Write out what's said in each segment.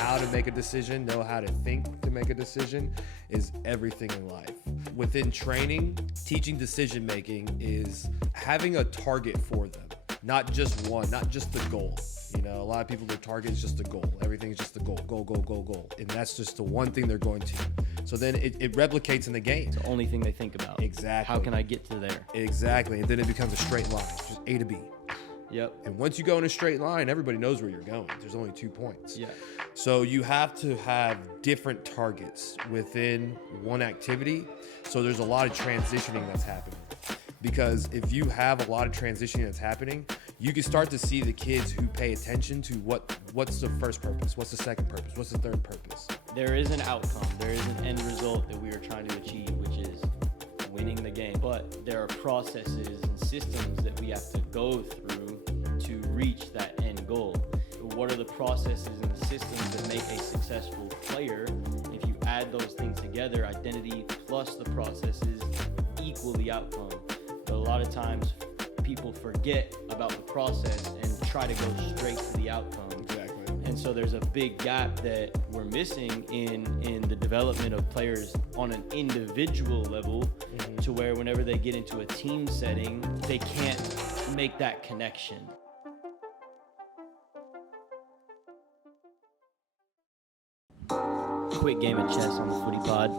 how to make a decision, know how to think to make a decision is everything in life. Within training, teaching decision making is having a target for them, not just one, not just the goal. You know, a lot of people, their target is just the goal. Everything's just the goal, goal. And that's just the one thing they're going to. So then it replicates in the game. It's the only thing they think about. Exactly. How can I get to there? Exactly. And then it becomes a straight line, just A to B. Yep. And once you go in a straight line, everybody knows where you're going. There's only 2 points. Yeah. So you have to have different targets within one activity. So there's a lot of transitioning that's happening. Because if you have a lot of transitioning that's happening, you can start to see the kids who pay attention to what's the first purpose, what's the second purpose, what's the third purpose. There is an outcome, there is an end result that we are trying to achieve, which is winning the game. But there are processes and systems that we have to go through to reach that end goal. What are the processes and systems that make a successful player? If you add those things together, identity plus the processes equal the outcome. But a lot of times people forget about the process and try to go straight to the outcome. Exactly. And so there's a big gap that we're missing in the development of players on an individual level, to where whenever they get into a team setting, they can't make that connection. Quick game of chess on the Footy Pod.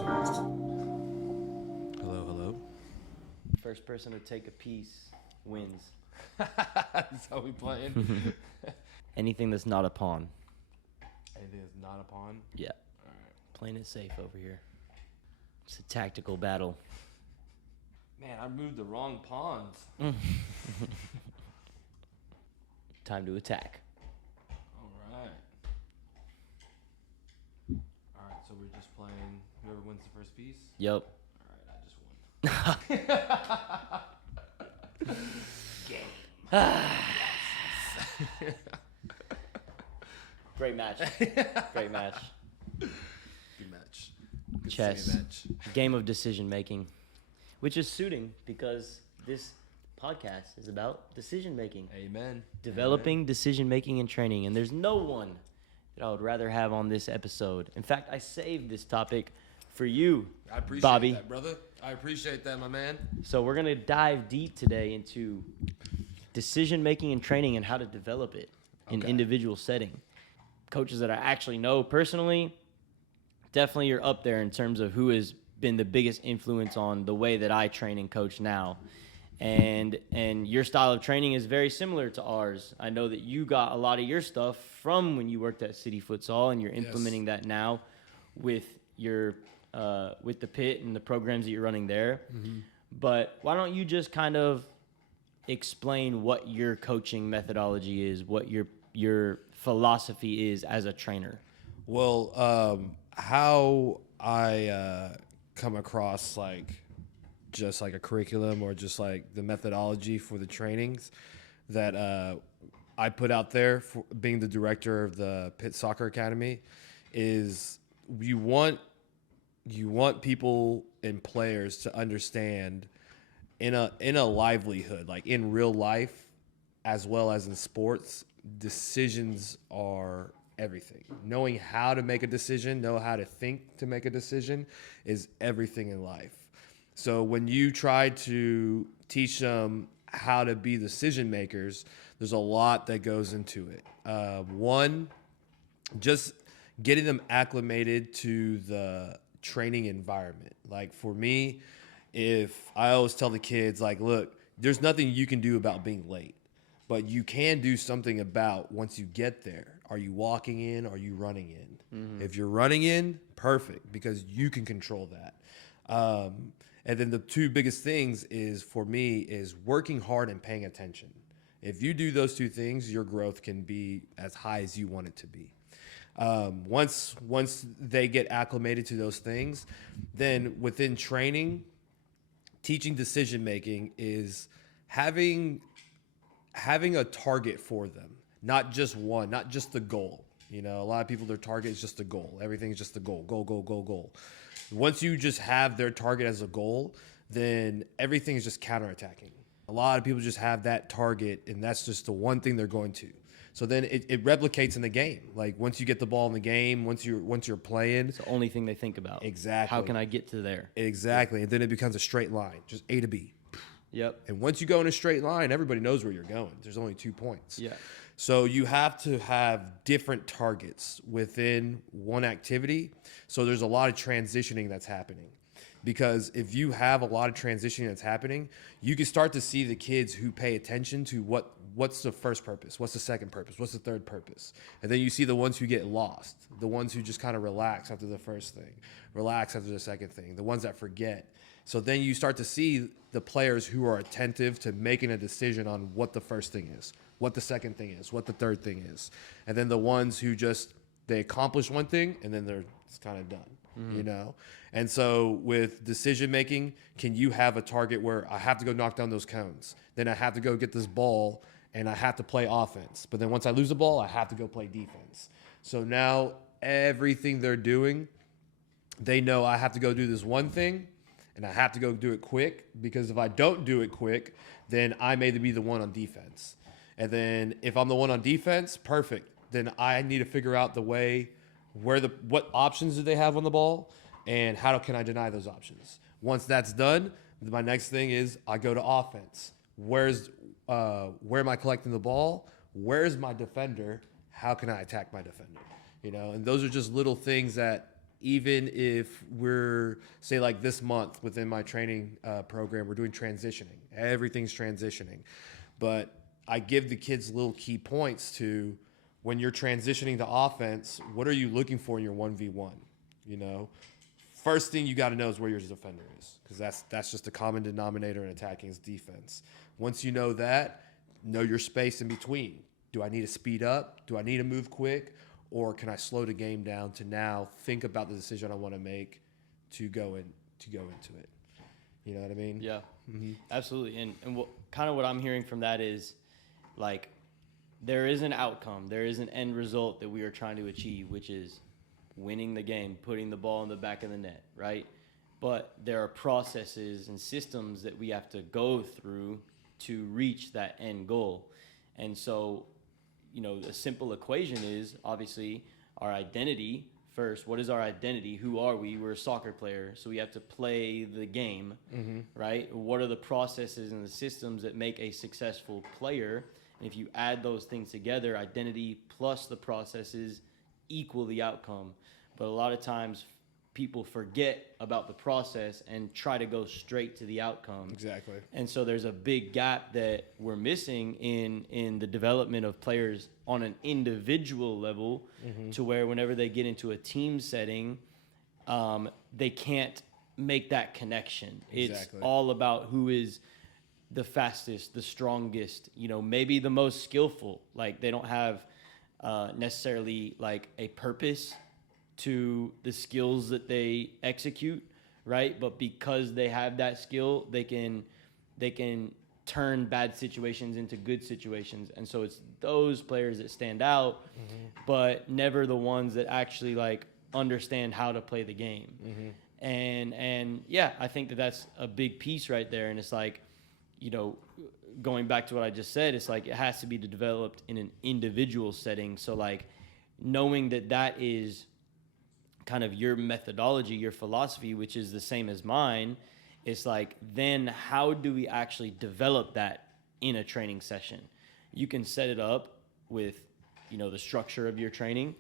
Hello. First person to take a piece wins. That's how we playing. Anything that's not a pawn. Anything that's not a pawn? Yeah. All right. Playing it safe over here. It's a tactical battle. Man, I moved the wrong pawns. Time to attack. All right. All right, so we're just playing whoever wins the first piece? Yep. All right, I just won. Great match. Great match. Good match. Good Chess. match. Game of decision making, which is suiting because this podcast is about decision making. Amen. Developing decision making and training. And there's no one that I would rather have on this episode. In fact, I saved this topic for you, I appreciate Bobby. that, brother. I appreciate that, my man. So we're going to dive deep today into decision making and training and how to develop it in individual setting. Coaches that I actually know personally, definitely you're up there in terms of who has been the biggest influence on the way that I train and coach now. And your style of training is very similar to ours. I know that you got a lot of your stuff from when you worked at City Futsal, and you're implementing that now with your with the pit and the programs that you're running there. Mm-hmm. But why don't you just kind of explain what your coaching methodology is, what your philosophy is as a trainer? Well, how I come across just like a curriculum or just like the methodology for the trainings that I put out there for being the director of the Pitt Soccer Academy is you want people and players to understand in a livelihood, like in real life as well as in sports, decisions are everything. Knowing how to make a decision, know how to think to make a decision is everything in life. So when you try to teach them how to be decision makers, there's a lot that goes into it. One, just getting them acclimated to the training environment. Like for me, if I always tell the kids, like, look, there's nothing you can do about being late, but you can do something about once you get there. Are you walking in? Are you running in? Mm-hmm. If you're running in, perfect, because you can control that. And then the two biggest things for me is working hard and paying attention. If you do those two things, your growth can be as high as you want it to be. Once they get acclimated to those things, then within training, teaching decision making is having a target for them, not just one, not just the goal. You know, a lot of people, their target is just the goal. Everything's just the goal. Goal. Once you just have their target as a goal, then everything is just counterattacking. A lot of people just have that target, and that's just the one thing they're going to. So then it replicates in the game. Like once you get the ball in the game, once you're playing, It's the only thing they think about. exactly. How can I get to there? Exactly. And then it becomes a straight line, just A to B. Yep. And once you go in a straight line, everybody knows where you're going. There's only 2 points. Yeah. So you have to have different targets within one activity. So there's a lot of transitioning that's happening. Because if you have a lot of transitioning that's happening, you can start to see the kids who pay attention to what's the first purpose, what's the second purpose, what's the third purpose. And then you see the ones who get lost, the ones who just kind of relax after the first thing, relax after the second thing, the ones that forget. So then you start to see the players who are attentive to making a decision on what the first thing is, what the second thing is, what the third thing is. And then the ones who just, they accomplish one thing and then it's kind of done, you know? And so with decision making, can you have a target where I have to go knock down those cones? Then I have to go get this ball and I have to play offense. But then once I lose the ball, I have to go play defense. So now everything they're doing, they know I have to go do this one thing and I have to go do it quick, because if I don't do it quick, then I may be the one on defense. And then if I'm the one on defense, perfect. Then I need to figure out the way what options do they have on the ball and how can I deny those options. Once that's done, my next thing is I go to offense. Where am I collecting the ball? Where's my defender? How can I attack my defender? You know, and those are just little things that even if we're, say like this month within my training program, we're doing transitioning. Everything's transitioning. But I give the kids little key points to when you're transitioning to offense, what are you looking for in your 1v1? You know, first thing you got to know is where your defender is, because that's just a common denominator in attacking is defense. Once you know that, know your space in between. Do I need to speed up? Do I need to move quick? Or can I slow the game down to now think about the decision I want to make to go into it? You know what I mean? Yeah, absolutely. And what I'm hearing from that is, like, there is an outcome, there is an end result that we are trying to achieve, which is winning the game, putting the ball in the back of the net, right? But there are processes and systems that we have to go through to reach that end goal. And so, you know, a simple equation is obviously our identity first. What is our identity? Who are we? We're a soccer player, so we have to play the game, right? What are the processes and the systems that make a successful player? And if you add those things together, identity plus the processes equal the outcome. But a lot of times people forget about the process and try to go straight to the outcome. Exactly. And so there's a big gap that we're missing in the development of players on an individual level, to where whenever they get into a team setting, they can't make that connection. Exactly. It's all about who is the fastest, the strongest, you know, maybe the most skillful. Like, they don't have necessarily like a purpose to the skills that they execute, right? But because they have that skill, they can turn bad situations into good situations. And so it's those players that stand out, but never the ones that actually like understand how to play the game. And yeah, I think that's a big piece right there. And it's like, you know, going back to what I just said, it's like it has to be developed in an individual setting. So like knowing that is kind of your methodology, your philosophy, which is the same as mine, it's like, then how do we actually develop that in a training session? You can set it up with, you know, the structure of your training,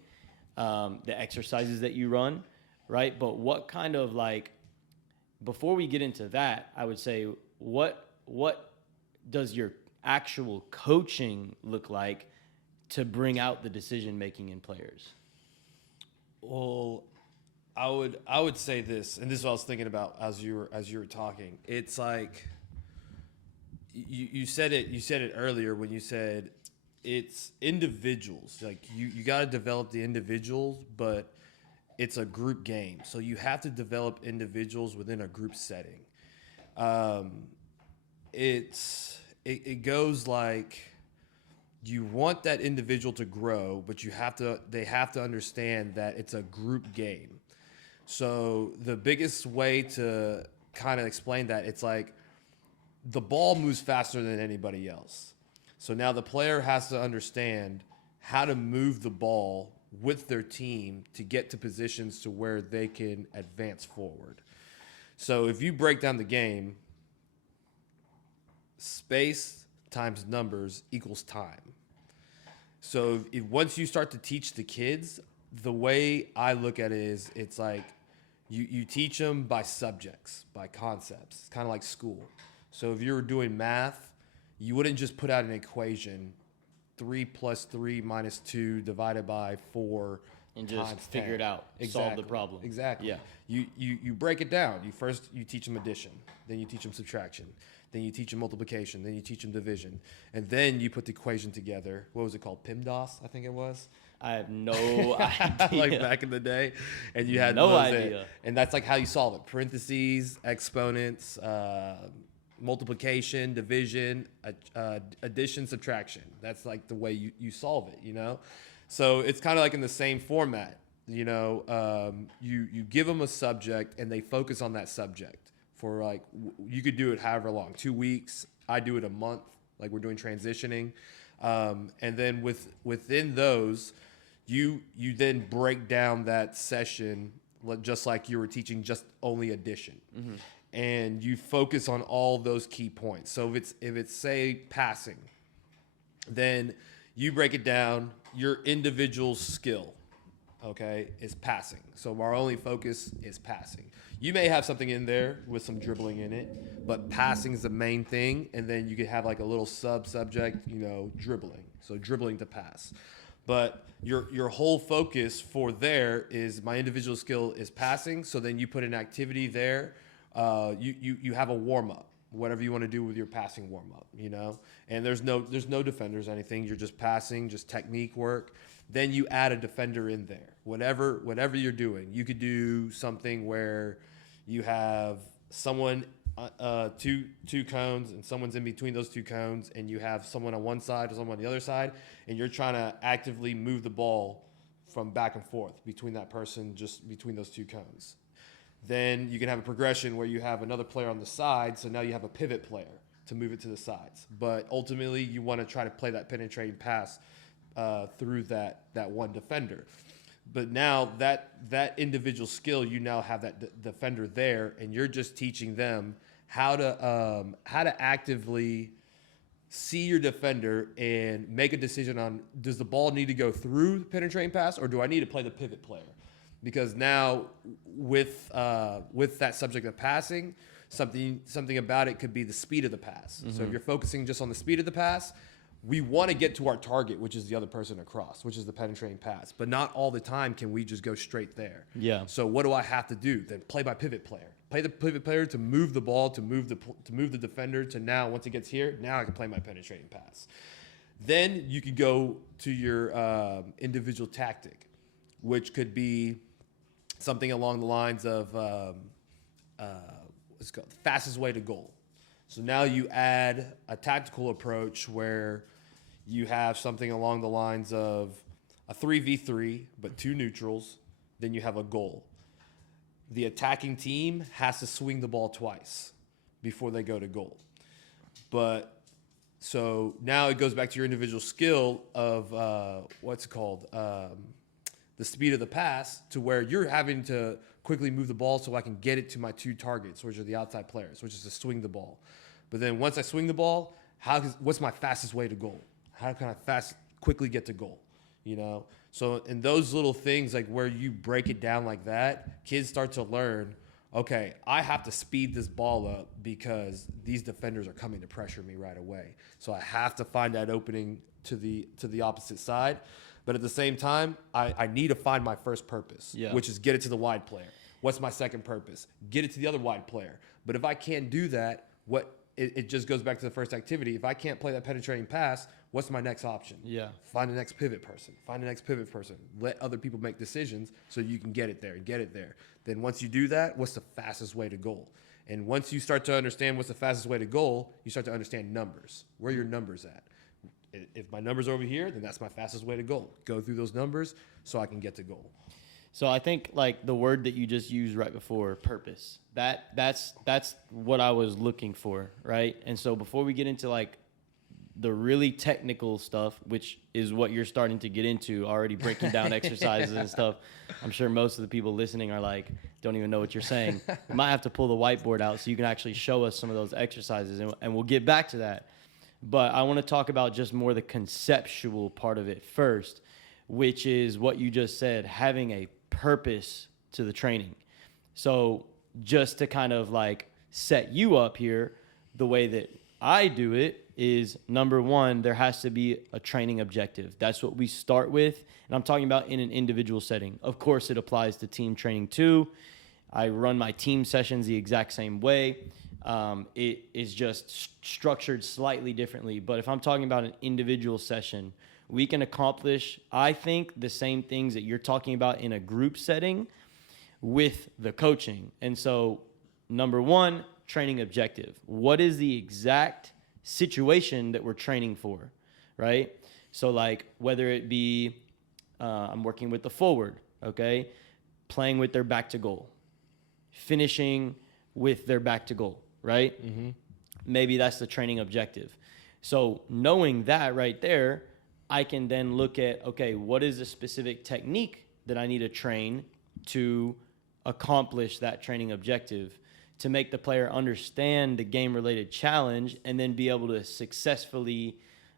the exercises that you run, right? But what kind of like, before we get into that, I would say, what does your actual coaching look like to bring out the decision making in players? Well, I would say this, and this is what I was thinking about as you were talking. It's like you said it earlier when you said it's individuals. Like you got to develop the individuals, but it's a group game, so you have to develop individuals within a group setting. It goes like, you want that individual to grow, but they have to understand that it's a group game. So the biggest way to kind of explain that, it's like the ball moves faster than anybody else. So now the player has to understand how to move the ball with their team to get to positions to where they can advance forward. So if you break down the game, space times numbers equals time. So if once you start to teach the kids, the way I look at it is it's like you teach them by subjects, by concepts. It's kind of like school. So if you were doing math, you wouldn't just put out an equation, 3 + 3 - 2 divided by 4 and just times figure 10. it out, solve the problem. Exactly. Yeah. You break it down. You teach them addition, then you teach them subtraction, then you teach them multiplication, then you teach them division, and then you put the equation together. What was it called? PIMDOS, I think it was. I have no idea. Like back in the day, and you had No those idea. and that's like how you solve it: parentheses, exponents, multiplication, division, addition, subtraction. That's like the way you solve it, you know? So it's kind of like in the same format, you know? You give them a subject and they focus on that subject for like, you could do it however long, 2 weeks. I do it a month, like we're doing transitioning. And then within those, you then break down that session just like you were teaching just only addition. Mm-hmm. And you focus on all those key points. So if it's say passing, then you break it down. Your individual skill, okay, is passing. So our only focus is passing. You may have something in there with some dribbling in it, but passing is the main thing. And then you could have like a little subject, you know, dribbling. So dribbling to pass. But your whole focus for there is my individual skill is passing. So then you put an activity there. You have a warm up, whatever you want to do with your passing warm up, you know, and there's no defenders, anything. You're just passing, just technique work. Then you add a defender in there, whatever you're doing. You could do something where you have someone, two cones, and someone's in between those two cones, and you have someone on one side or someone on the other side, and you're trying to actively move the ball from back and forth between that person, just between those two cones. Then you can have a progression where you have another player on the side, so now you have a pivot player to move it to the sides. But ultimately, you want to try to play that penetrating pass through that one defender. But now that individual skill, you now have that defender there, and you're just teaching them how to actively see your defender and make a decision on, does the ball need to go through the penetrating pass, or do I need to play the pivot player? Because now with that subject of passing, something about it could be the speed of the pass. Mm-hmm. So if you're focusing just on the speed of the pass, we want to get to our target, which is the other person across, which is the penetrating pass. But not all the time can we just go straight there. Yeah. So what do I have to do? Then play my pivot player. Play the pivot player to move the ball, to move the defender, to now once it gets here, now I can play my penetrating pass. Then you could go to your individual tactic, which could be something along the lines of what's called fastest way to goal. So now you add a tactical approach where you have something along the lines of a 3v3, but 2 neutrals, then you have a goal. The attacking team has to swing the ball twice before they go to goal. But so now it goes back to your individual skill of the speed of the pass, to where you're having to quickly move the ball so I can get it to my 2 targets, which are the outside players, which is to swing the ball. But then once I swing the ball, what's my fastest way to goal? How can I quickly get to goal? You know? So in those little things, like where you break it down like that, kids start to learn, okay, I have to speed this ball up because these defenders are coming to pressure me right away. So I have to find that opening to the opposite side. But at the same time, I need to find my first purpose, which is get it to the wide player. What's my second purpose? Get it to the other wide player. But if I can't do that, it just goes back to the first activity. If I can't play that penetrating pass, what's my next option? Yeah. Find the next pivot person. Let other people make decisions so you can get it there and get it there. Then once you do that, what's the fastest way to goal? And once you start to understand what's the fastest way to goal, you start to understand numbers. Where are your numbers at? If my number's over here, then that's my fastest way to goal. Go through those numbers so I can get to goal. So I think like the word that you just used right before, purpose, that's what I was looking for, right? And so before we get into like the really technical stuff, which is what you're starting to get into, already breaking down exercises and stuff. I'm sure most of the people listening are like, don't even know what you're saying. You might have to pull the whiteboard out so you can actually show us some of those exercises, and we'll get back to that. But I want to talk about just more the conceptual part of it first, which is what you just said, having a purpose to the training. So just to kind of like set you up here, the way that I do it is, number one, there has to be a training objective. That's what we start with. And I'm talking about in an individual setting. Of course, it applies to team training too. I run my team sessions the exact same way. It is just structured slightly differently. But if I'm talking about an individual session, we can accomplish, I think, the same things that you're talking about in a group setting with the coaching. And so, number one, training objective. What is the exact situation that we're training for, right? So like whether it be I'm working with the forward, okay, playing with their back to goal, finishing with their back to goal, right? Mm-hmm. Maybe that's the training objective. So knowing that right there, I can then look at, okay, what is the specific technique that I need to train to accomplish that training objective, to make the player understand the game-related challenge and then be able to successfully,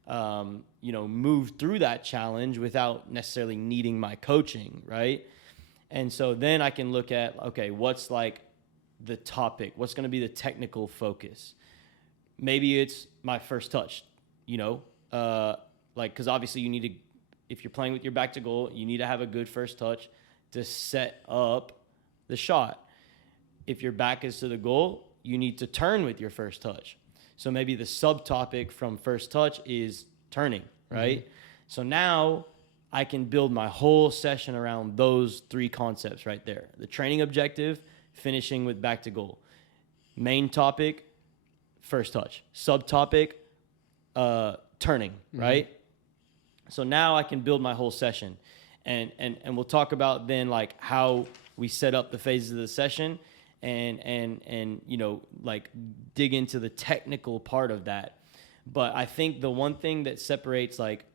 move through that challenge without necessarily needing my coaching, right? And so then I can look at, okay, what's like the topic? What's going to be the technical focus? Maybe it's my first touch, because obviously you need to, if you're playing with your back to goal, you need to have a good first touch to set up the shot. If your back is to the goal, you need to turn with your first touch. So maybe the subtopic from first touch is turning, right? Mm-hmm. So now I can build my whole session around those three concepts right there. The training objective, finishing with back to goal. Main topic, first touch. Subtopic, turning, mm-hmm. right? So now I can build my whole session. And we'll talk about then like how we set up the phases of the session and like dig into the technical part of that. But I think the one thing that separates like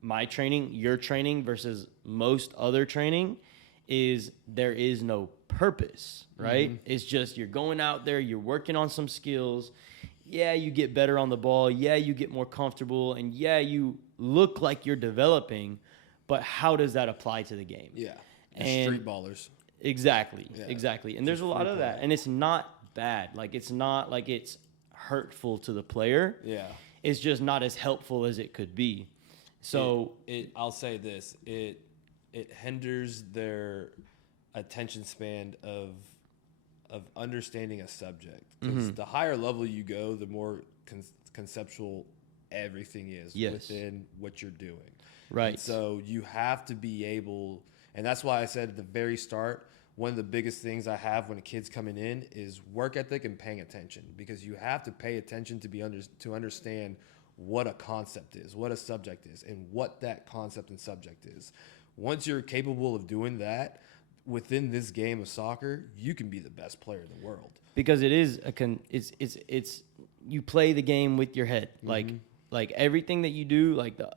my training, your training versus most other training is there is no purpose, right? Mm-hmm. It's just you're going out there, you're working on some skills. Yeah, you get better on the ball. Yeah, you get more comfortable. And yeah, you look like you're developing. But how does that apply to the game? Yeah, and street ballers. Exactly. And there's a lot of that. And it's not bad. Like, it's not like it's hurtful to the player. Yeah. It's just not as helpful as it could be. So I'll say this. It hinders their attention span of understanding a subject. Because mm-hmm. the higher level you go, the more conceptual everything is within what you're doing. Right. And so you have to be able, and that's why I said at the very start, one of the biggest things I have when a kid's coming in is work ethic and paying attention, because you have to pay attention to understand what a concept is, what a subject is, and what that concept and subject is. Once you're capable of doing that within this game of soccer, you can be the best player in the world. Because it is it's you play the game with your head. Mm-hmm. Like everything that you do, like the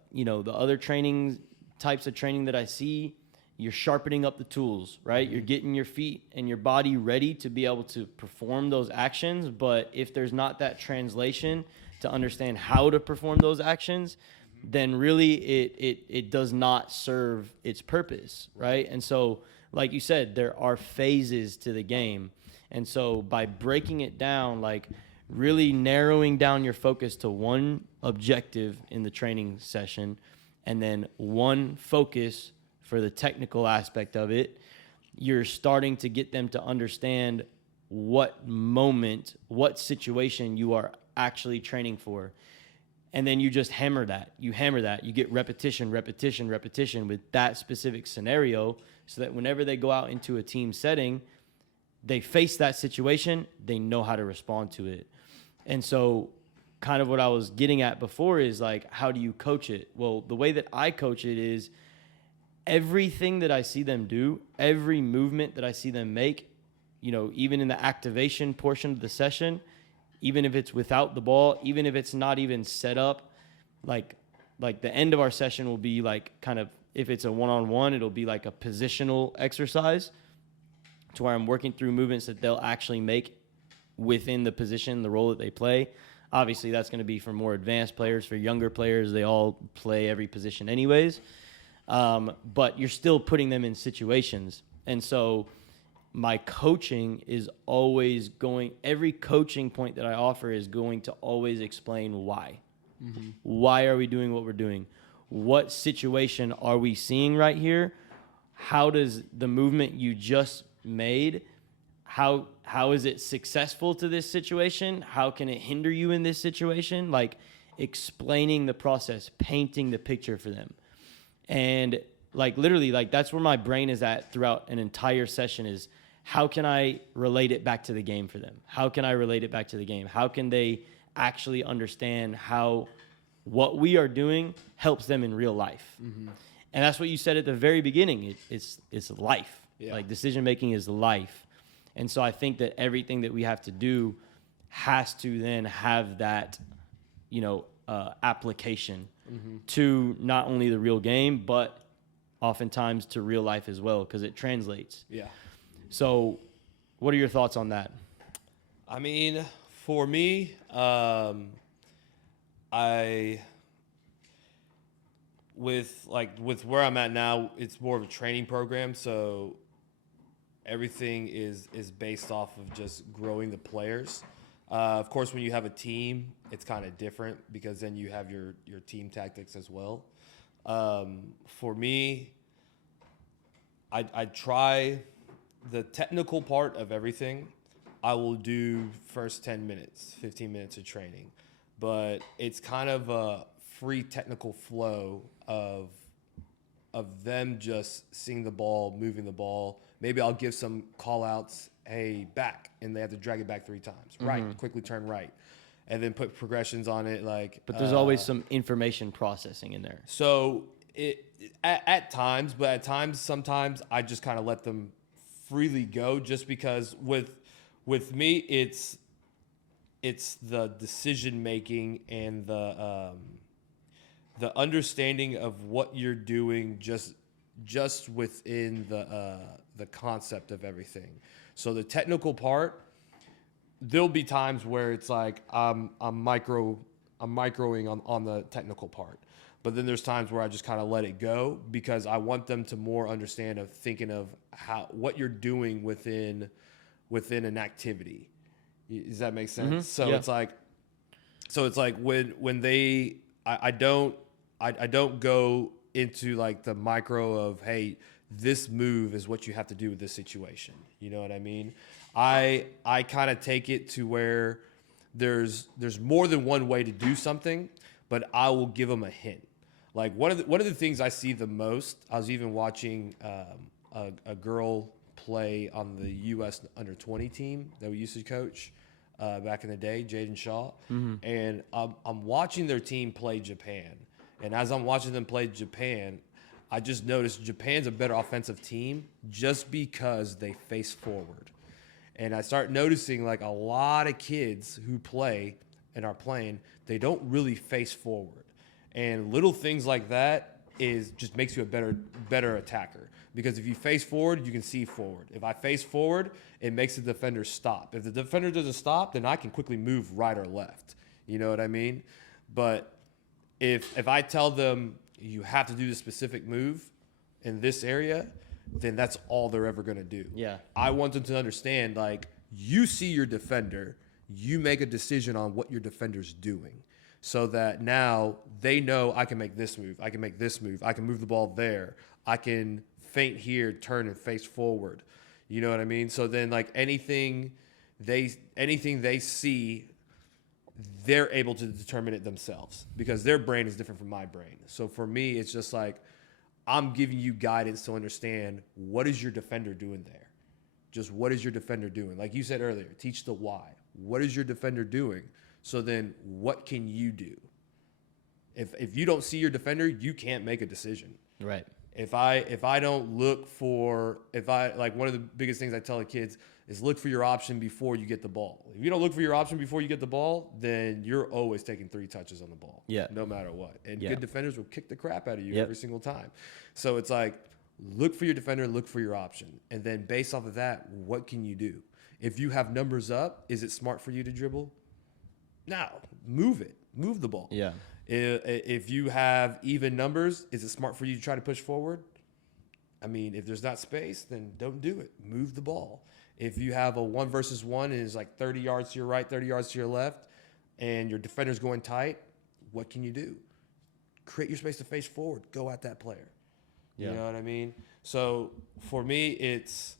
other types of training that I see, you're sharpening up the tools, right? Mm-hmm. You're getting your feet and your body ready to be able to perform those actions. But if there's not that translation to understand how to perform those actions, mm-hmm. then really it does not serve its purpose, right? And so, like you said, there are phases to the game. And so by breaking it down, like really narrowing down your focus to one objective in the training session and then one focus for the technical aspect of it, you're starting to get them to understand what moment, what situation you are actually training for. And then you just hammer that. You get repetition with that specific scenario, so that whenever they go out into a team setting, they face that situation, they know how to respond to it. And so kind of what I was getting at before is like, how do you coach it? Well, the way that I coach it is everything that I see them do, every movement that I see them make, even in the activation portion of the session, even if it's without the ball, even if it's not even set up like the end of our session will be like kind of, if it's a one-on-one, it'll be like a positional exercise to where I'm working through movements that they'll actually make within the position, the role that they play. Obviously, that's going to be for more advanced players. For younger players, they all play every position anyways. But you're still putting them in situations. And so my coaching is always every coaching point that I offer is going to always explain why. Mm-hmm. Why are we doing what we're doing? What situation are we seeing right here? How does the movement you just made, how is it successful to this situation? How can it hinder you in this situation? Like explaining the process, painting the picture for them. And like literally, like that's where my brain is at throughout an entire session is how can I relate it back to the game for them? How can I relate it back to the game? How can they actually understand how what we are doing helps them in real life? Mm-hmm. And that's what you said at the very beginning. It's life. Yeah. Like decision making is life. And so I think that everything that we have to do has to then have that, application mm-hmm. to not only the real game, but oftentimes to real life as well, because it translates. Yeah. So what are your thoughts on that? I mean, for me, with where I'm at now, it's more of a training program. So everything is based off of just growing the players. Of course, when you have a team, it's kind of different because then you have your team tactics as well. For me, I try the technical part of everything. I will do first 10 minutes, 15 minutes of training, but it's kind of a free technical flow of them just seeing the ball, moving the ball. Maybe I'll give some call outs, hey, back, and they have to drag it back 3 times. Mm-hmm. Right, quickly turn right. And then put progressions on it. But there's always some information processing in there. So at times, sometimes I just kind of let them freely go just because with me, it's the decision making and the understanding of what you're doing just within the concept of everything. So the technical part, there'll be times where it's like I'm microing on the technical part, but then there's times where I just kind of let it go because I want them to more understand of thinking of what you're doing within an activity. Does that make sense? Mm-hmm. So yeah. It's like when they I don't go into like the micro of, hey, this move is what you have to do with this situation. You know what I mean? I kind of take it to where there's more than one way to do something, but I will give them a hint. Like one of the things I see the most, I was even watching a girl play on the U.S. under-20 team that we used to coach back in the day, Jaden Shaw. Mm-hmm. And I'm watching their team play Japan. And as I'm watching them play Japan, I just noticed Japan's a better offensive team just because they face forward. And I start noticing like a lot of kids who play and are playing, they don't really face forward. And little things like that just makes you a better attacker. Because if you face forward, you can see forward. If I face forward, it makes the defender stop. If the defender doesn't stop, then I can quickly move right or left. You know what I mean? But if I tell them you have to do the specific move in this area, then that's all they're ever going to do. Yeah. I want them to understand, like, you see your defender, you make a decision on what your defender's doing so that now they know I can make this move, I can make this move, I can move the ball there, I can feint here, turn and face forward. You know what I mean? So then, like, anything they see, they're able to determine it themselves because their brain is different from my brain. So for me, it's just like I'm giving you guidance to understand what is your defender doing there. Just what is your defender doing? Like you said earlier, teach the why. What is your defender doing? So then what can you do? If you don't see your defender, you can't make a decision. Right. If I don't look for, like, one of the biggest things I tell the kids is look for your option before you get the ball. If you don't look for your option before you get the ball, then you're always taking 3 touches on the ball. Yeah. No matter what. And Yeah. good defenders will kick the crap out of you Yep. every single time. So it's like, look for your defender, look for your option. And then based off of that, what can you do? If you have numbers up, is it smart for you to dribble? No. Move it. Move the ball. Yeah. If you have even numbers, is it smart for you to try to push forward? I mean, if there's not space, then don't do it. Move the ball. If you have a 1 versus 1 and it's like 30 yards to your right, 30 yards to your left, and your defender's going tight, what can you do? Create your space to face forward. Go at that player. Yeah. You know what I mean? So for me, it's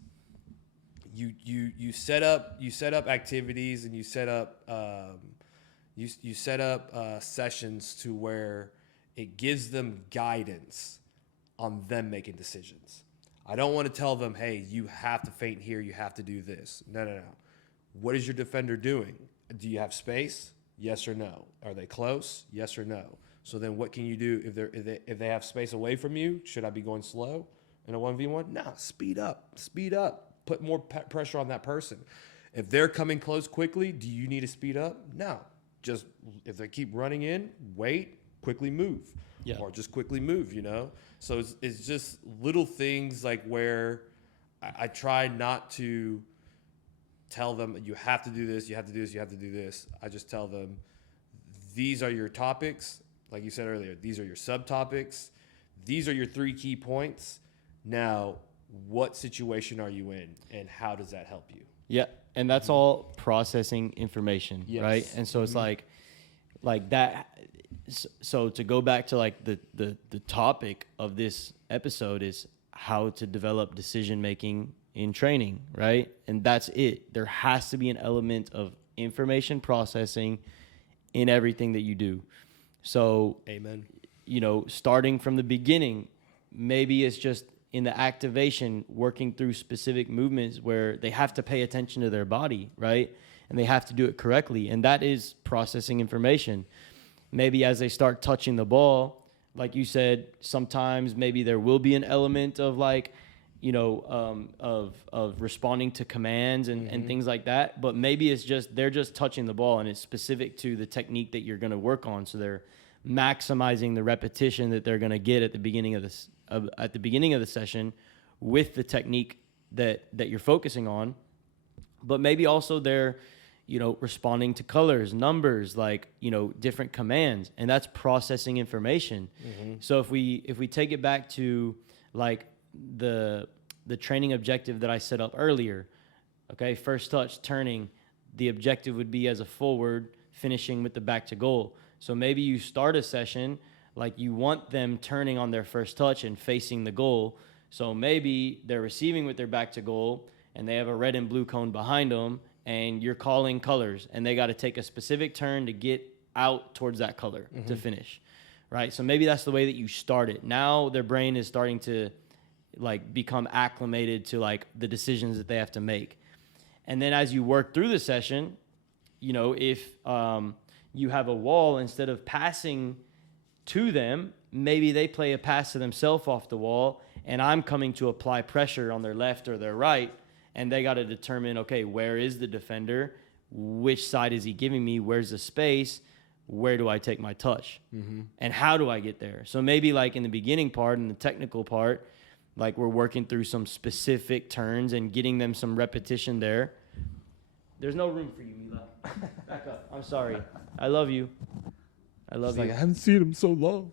you set up activities, and you set up sessions to where it gives them guidance on them making decisions. I don't want to tell them, hey, you have to feint here, you have to do this. No. What is your defender doing? Do you have space? Yes or no? Are they close? Yes or no? So then what can you do if they have space away from you? Should I be going slow in a 1v1? No, speed up. Put more pressure on that person. If they're coming close quickly, do you need to speed up? No. Just if they keep running in, wait, quickly move. Yeah. Or just quickly move, you know? So it's just little things like where I try not to tell them, you have to do this, you have to do this, you have to do this. I just tell them, these are your topics. Like you said earlier, these are your subtopics. These are your 3 key points. Now, what situation are you in, and how does that help you? Yeah, and that's all processing information, Yes. right? And so it's like that. So to go back to like the topic of this episode is how to develop decision making in training, right? And that's it. There has to be an element of information processing in everything that you do. So, Amen. You know, starting from the beginning, maybe it's just in the activation, working through specific movements where they have to pay attention to their body, right? And they have to do it correctly. And that is processing information. Maybe as they start touching the ball, like you said, sometimes maybe there will be an element of like, you know, of responding to commands and things like that. But maybe it's just, they're just touching the ball and it's specific to the technique that you're going to work on. So they're maximizing the repetition that they're going to get at the beginning of this, at the beginning of the session with the technique that you're focusing on. But maybe also they're, you know, responding to colors, numbers, like, you know, different commands, and that's processing information. So if we take it back to like the training objective that I set up earlier, okay, first touch, turning, the objective would be as a forward, finishing with the back to goal. So maybe you start a session like you want them turning on their first touch and facing the goal. So maybe they're receiving with their back to goal and they have a red and blue cone behind them, and you're calling colors, and they got to take a specific turn to get out towards that color to finish, right? So maybe that's the way that you start it. Now their brain is starting to like become acclimated to like the decisions that they have to make. And then as you work through the session, you know, if you have a wall, instead of passing to them, maybe they play a pass to themselves off the wall, and I'm coming to apply pressure on their left or their right, and they got to determine, okay, where is the defender? Which side is he giving me? Where's the space? Where do I take my touch? And how do I get there? So maybe like in the beginning part and the technical part, like we're working through some specific turns and getting them some repetition there. There's no room for you, Mila. Back up. I'm sorry. I love you. I love you. Like, I haven't seen him so long.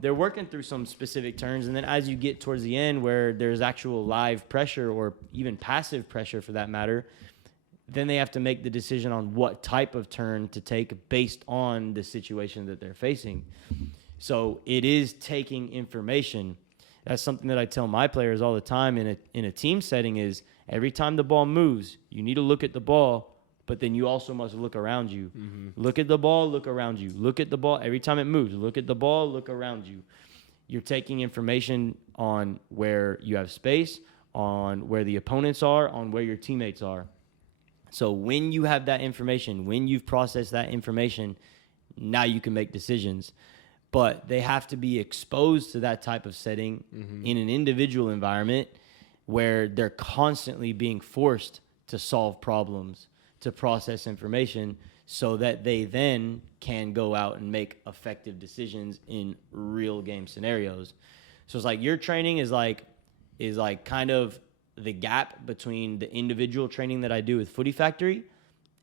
They're working through some specific turns, and then as you get towards the end where there's actual live pressure or even passive pressure for that matter, then they have to make the decision on what type of turn to take based on the situation that they're facing. So it is taking information. That's something that I tell my players all the time in a team setting is every time the ball moves, you need to look at the ball, but then you also must look around you. Look at the ball, look around you. Look at the ball every time it moves. Look at the ball, look around you. You're taking information on where you have space, on where the opponents are, on where your teammates are. So when you have that information, when you've processed that information, now you can make decisions. but they have to be exposed to that type of setting in an individual environment where they're constantly being forced to solve problems, to process information, so that they then can go out and make effective decisions in real game scenarios. So it's like your training is like kind of the gap between the individual training that I do with Footy Factory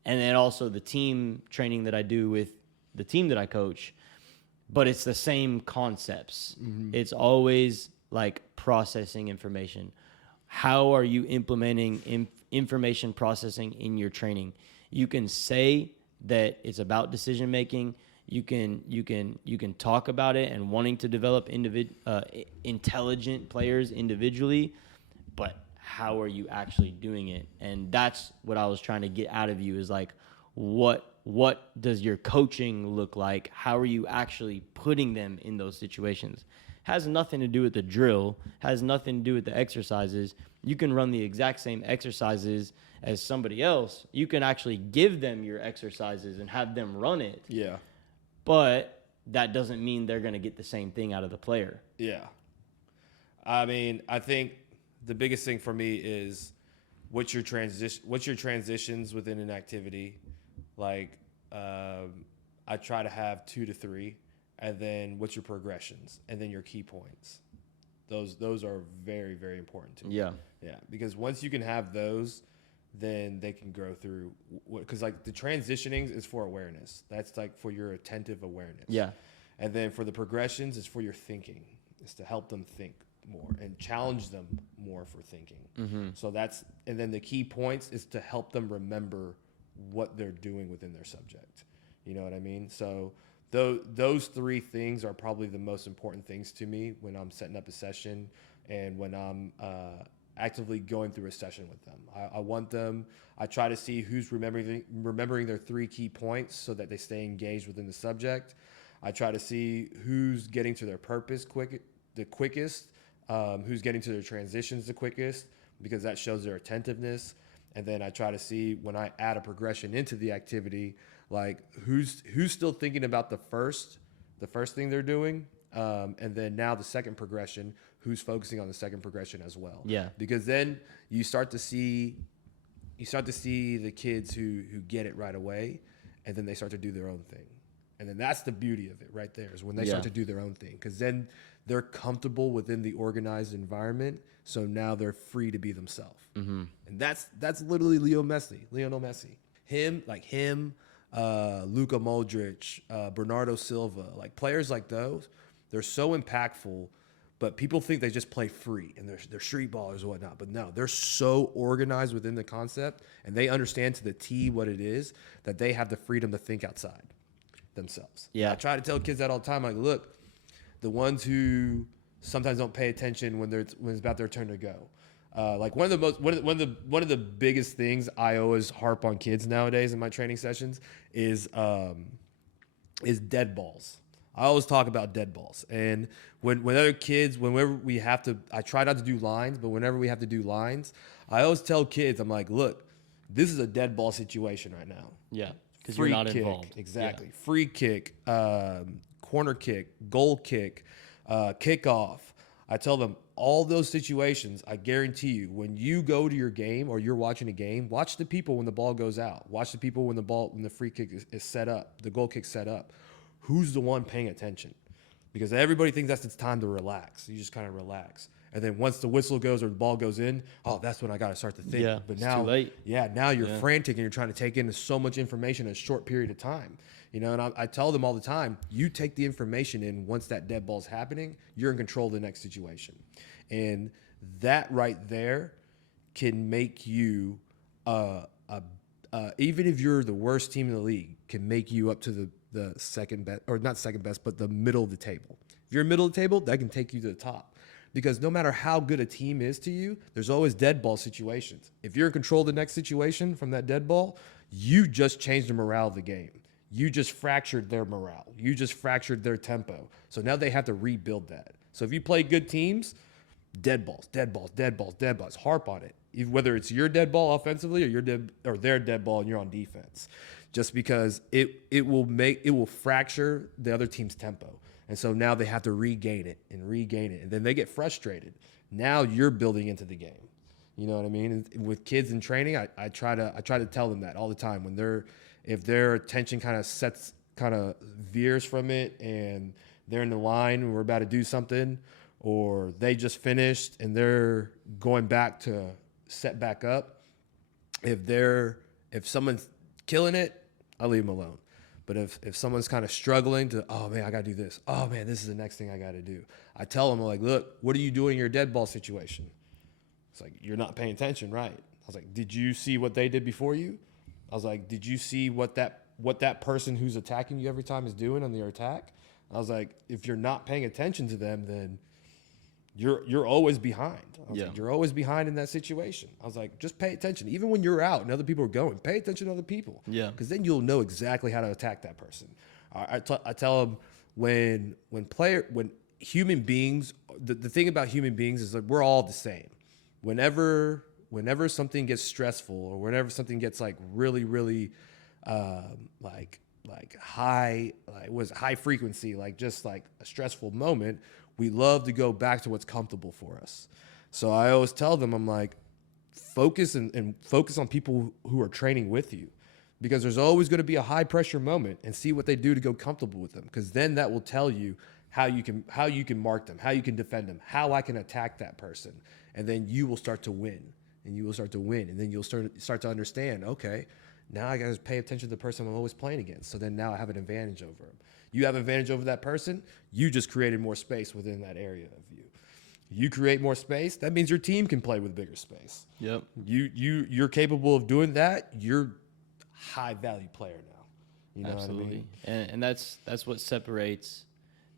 and then also the team training that I do with the team that I coach. But it's the same concepts. It's always like processing information. How are you implementing information processing in your training? You can say that it's about decision making. You can talk about it and wanting to develop intelligent players individually, but how are you actually doing it? And that's what I was trying to get out of you is like, what does your coaching look like? How are you actually putting them in those situations? Has nothing to do with the drill, has nothing to do with the exercises. You can run the exact same exercises as somebody else. You can actually give them your exercises and have them run it. Yeah. But that doesn't mean they're going to get the same thing out of the player. Yeah. I mean, I think the biggest thing for me is what's your transitions within an activity. Like, I try to have 2 to 3, and then what's your progressions, and then your key points. Those are very, very important to me. Yeah. Yeah, because once you can have those, then they can grow through. Because like the transitioning is for awareness. That's like for your attentive awareness. Yeah. And then for the progressions, it's for your thinking. It's to help them think more and challenge them more for thinking. So and then the key points is to help them remember what they're doing within their subject. You know what I mean? So those 3 things are probably the most important things to me when I'm setting up a session and when I'm actively going through a session with them. I try to see who's remembering their 3 key points so that they stay engaged within the subject. I try to see who's getting to their purpose the quickest, who's getting to their transitions the quickest, because that shows their attentiveness. And then I try to see when I add a progression into the activity, like who's still thinking about the first thing they're doing, and then now the second progression, who's focusing on the second progression as well. Yeah. Because then you start to see the kids who get it right away, and then they start to do their own thing. And then that's the beauty of it right there, is when they start to do their own thing, because then they're comfortable within the organized environment. So now they're free to be themselves. And that's literally Lionel Messi. Him, Luka Modric, Bernardo Silva, like players like those, they're so impactful, but people think they just play free and they're street ballers or whatnot. But no, they're so organized within the concept, and they understand to the T what it is, that they have the freedom to think outside themselves. Yeah. I try to tell kids that all the time. Like, look, the ones who sometimes don't pay attention when it's about their turn to go. Like one of the biggest things I always harp on kids nowadays in my training sessions is dead balls. I always talk about dead balls. And whenever we have to, I try not to do lines, but whenever we have to do lines, I always tell kids, I'm like, look, this is a dead ball situation right now. Yeah. Because you're not involved. Exactly. Yeah. Free kick, corner kick, goal kick, kickoff. I tell them all those situations, I guarantee you, when you go to your game or you're watching a game, watch the people when the ball goes out. Watch the people when the free kick is set up, the goal kick set up. Who's the one paying attention? Because everybody thinks that's it's time to relax. You just kind of relax. And then once the whistle goes or the ball goes in, that's when I got to start to think. Yeah, but it's now, too late. Yeah, now you're frantic and you're trying to take in so much information in a short period of time. You know, and I tell them all the time, you take the information in once that dead ball's happening, you're in control of the next situation. And that right there can make you, even if you're the worst team in the league, can make you up to the second best, or not second best, but the middle of the table. If you're middle of the table, that can take you to the top. Because no matter how good a team is to you, there's always dead ball situations. If you're in control of the next situation from that dead ball, you just changed the morale of the game. You just fractured their morale. You just fractured their tempo. So now they have to rebuild that. So if you play good teams, dead balls, dead balls, dead balls, dead balls. Harp on it. Whether it's your dead ball offensively or their dead ball and you're on defense. Just because it will fracture the other team's tempo. And so now they have to regain it, and then they get frustrated. Now you're building into the game. You know what I mean? And with kids in training, I try to tell them that all the time. If their attention kind of veers from it, and they're in the line and we're about to do something, or they just finished and they're going back to set back up. If someone's killing it, I leave them alone. But if someone's kind of struggling to, oh man, I got to do this. Oh man, this is the next thing I got to do. I tell them, like, look, what are you doing in your dead ball situation? It's like, you're not paying attention, right? I was like, did you see what they did before you? I was like, did you see what that person who's attacking you every time is doing on their attack? I was like, if you're not paying attention to them, then you're always behind. I was like, you're always behind in that situation. I was like, just pay attention. Even when you're out and other people are going, pay attention to other people. Yeah. Because then you'll know exactly how to attack that person. I tell them when human beings, the thing about human beings is like we're all the same. Whenever something gets stressful, or whenever something gets like really, really like high, high frequency, like just like a stressful moment, we love to go back to what's comfortable for us. So I always tell them, I'm like, focus on people who are training with you, because there's always going to be a high pressure moment, and see what they do to go comfortable with them. Because then that will tell you how you can mark them, how you can defend them, how I can attack that person. And then you will start to win, and then you'll start to understand, okay, now I got to pay attention to the person I'm always playing against. So then now I have an advantage over him. You have an advantage over that person. You just created more space within that area of you. You create more space. That means your team can play with bigger space. Yep. You're capable of doing that. You're a high value player now. You know Absolutely. what I mean? And that's what separates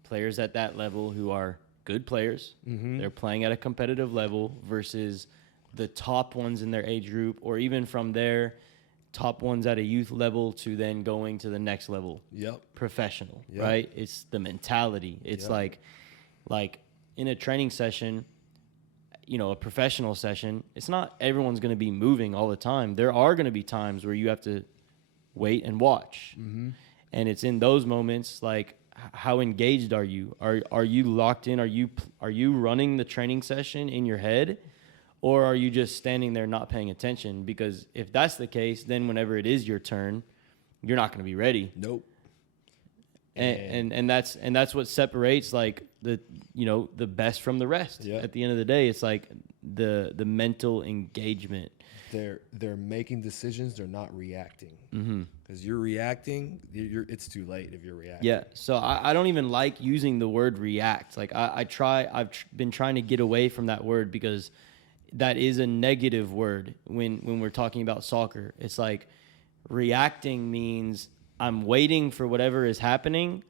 players at that level who are good players. Mm-hmm. They're playing at a competitive level versus the top ones in their age group, or even from their top ones at a youth level to then going to the next level. Yep. Professional, yep. Right? It's the mentality. It's yep. like in a training session, a professional session, it's not everyone's going to be moving all the time. There are going to be times where you have to wait and watch. Mm-hmm. And it's in those moments, like, how engaged are you? Are you locked in? Are you running the training session in your head? Or are you just standing there not paying attention? Because if that's the case, then whenever it is your turn, you're not going to be ready. Nope. And that's what separates like the best from the rest. Yeah. At the end of the day, it's like the mental engagement. They're making decisions. They're not reacting. Because you're reacting, it's too late if you're reacting. Yeah. So I don't even like using the word react. Like I've been trying to get away from that word, because that is a negative word when we're talking about soccer. It's like reacting means I'm waiting for whatever is happening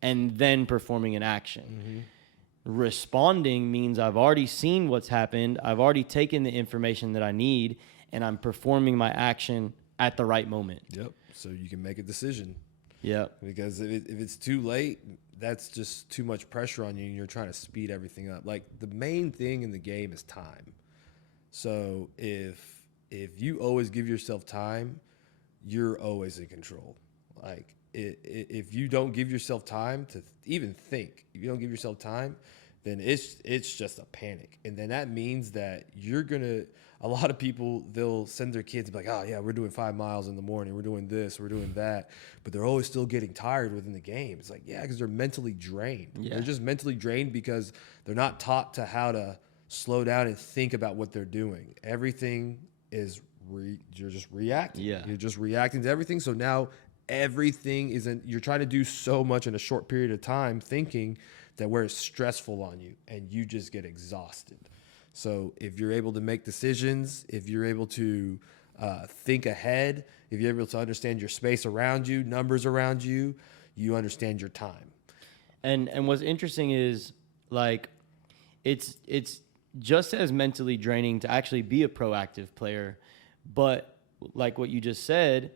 and then performing an action. Mm-hmm. Responding means I've already seen what's happened. I've already taken the information that I need, and I'm performing my action at the right moment. Yep. So you can make a decision. Yep. Because if it's too late, that's just too much pressure on you, and you're trying to speed everything up. Like, the main thing in the game is time. So if you always give yourself time, you're always in control. Like, if you don't give yourself time to even think, if you don't give yourself time, then it's just a panic. And then that means that a lot of people, they'll send their kids like, oh yeah, we're doing 5 miles in the morning, we're doing this, we're doing that, but they're always still getting tired within the game. It's like, yeah, because they're mentally drained. Yeah. They're just mentally drained because they're not taught to how to slow down and think about what they're doing. Everything is you're just reacting. Yeah. You're just reacting to everything. So now everything you're trying to do so much in a short period of time, thinking that where it's stressful on you, and you just get exhausted. So if you're able to make decisions, if you're able to think ahead, if you're able to understand your space around you, numbers around you, you understand your time. And what's interesting is, like, it's just as mentally draining to actually be a proactive player, but like what you just said,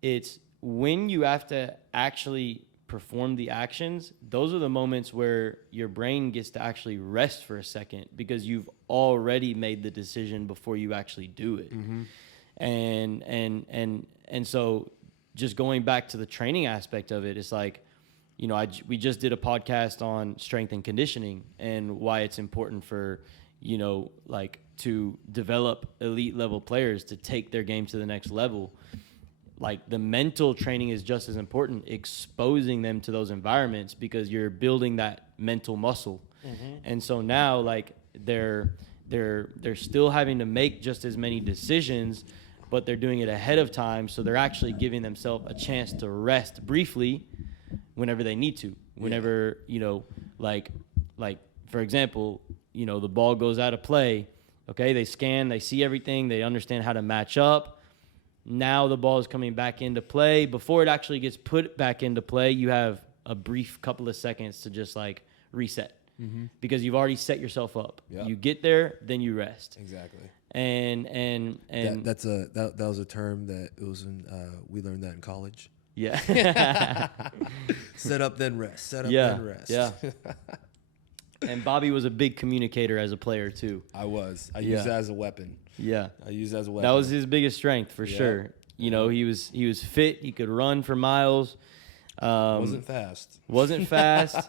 it's when you have to actually perform the actions, those are the moments where your brain gets to actually rest for a second, because you've already made the decision before you actually do it. Mm-hmm. And so just going back to the training aspect of it, it's like we just did a podcast on strength and conditioning and why it's important for, like to develop elite level players to take their game to the next level. Like the mental training is just as important, exposing them to those environments because you're building that mental muscle. Mm-hmm. And so now like they're still having to make just as many decisions, but they're doing it ahead of time. So they're actually giving themselves a chance to rest briefly whenever they need to, whenever, like for example, the ball goes out of play. Okay. They scan, they see everything. They understand how to match up. Now the ball is coming back into play. Before it actually gets put back into play, you have a brief couple of seconds to just like reset because you've already set yourself up. Yep. You get there, then you rest. Exactly. And that was a term that it was in. We learned that in college. Yeah. Set up then rest. Set up then rest. Yeah. And Bobby was a big communicator as a player too. I used that as a weapon. Yeah. I used that as a weapon. That was his biggest strength for sure. He was fit. He could run for miles. Wasn't fast.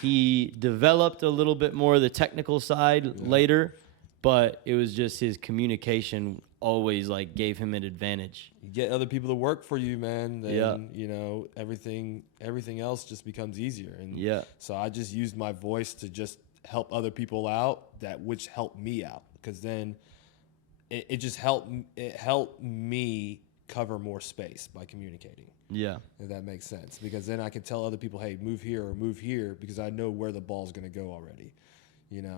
He developed a little bit more of the technical side later, but it was just his communication always like gave him an advantage. You get other people to work for you, man. Then everything else just becomes easier. And so I just used my voice to just help other people out, which helped me out, because then it just helped me cover more space by communicating. Yeah. If that makes sense. Because then I can tell other people, hey, move here or move here, because I know where the ball's going to go already.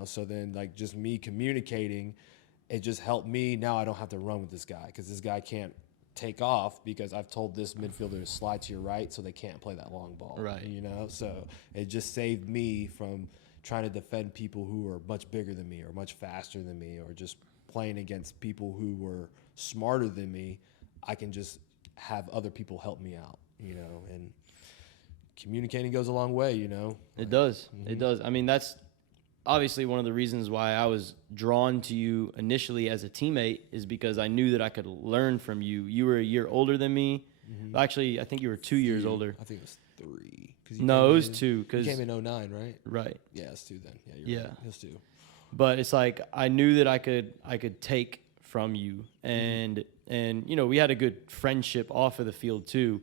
So then like just me communicating, it just helped me. Now I don't have to run with this guy because this guy can't take off because I've told this midfielder to slide to your right so they can't play that long ball. Right. So it just saved me from trying to defend people who are much bigger than me or much faster than me, or just playing against people who were smarter than me. I can just have other people help me out, and communicating goes a long way, It does. Mm-hmm. It does. I mean, that's obviously one of the reasons why I was drawn to you initially as a teammate, is because I knew that I could learn from you. You were a year older than me. Mm-hmm. Actually, I think you were 2 years older. I think it was 3. No, it was 2. You came in 09, right? Right. Yeah, it's 2 then. Yeah, right. It was 2. But it's like I knew that I could take from you, and we had a good friendship off of the field too.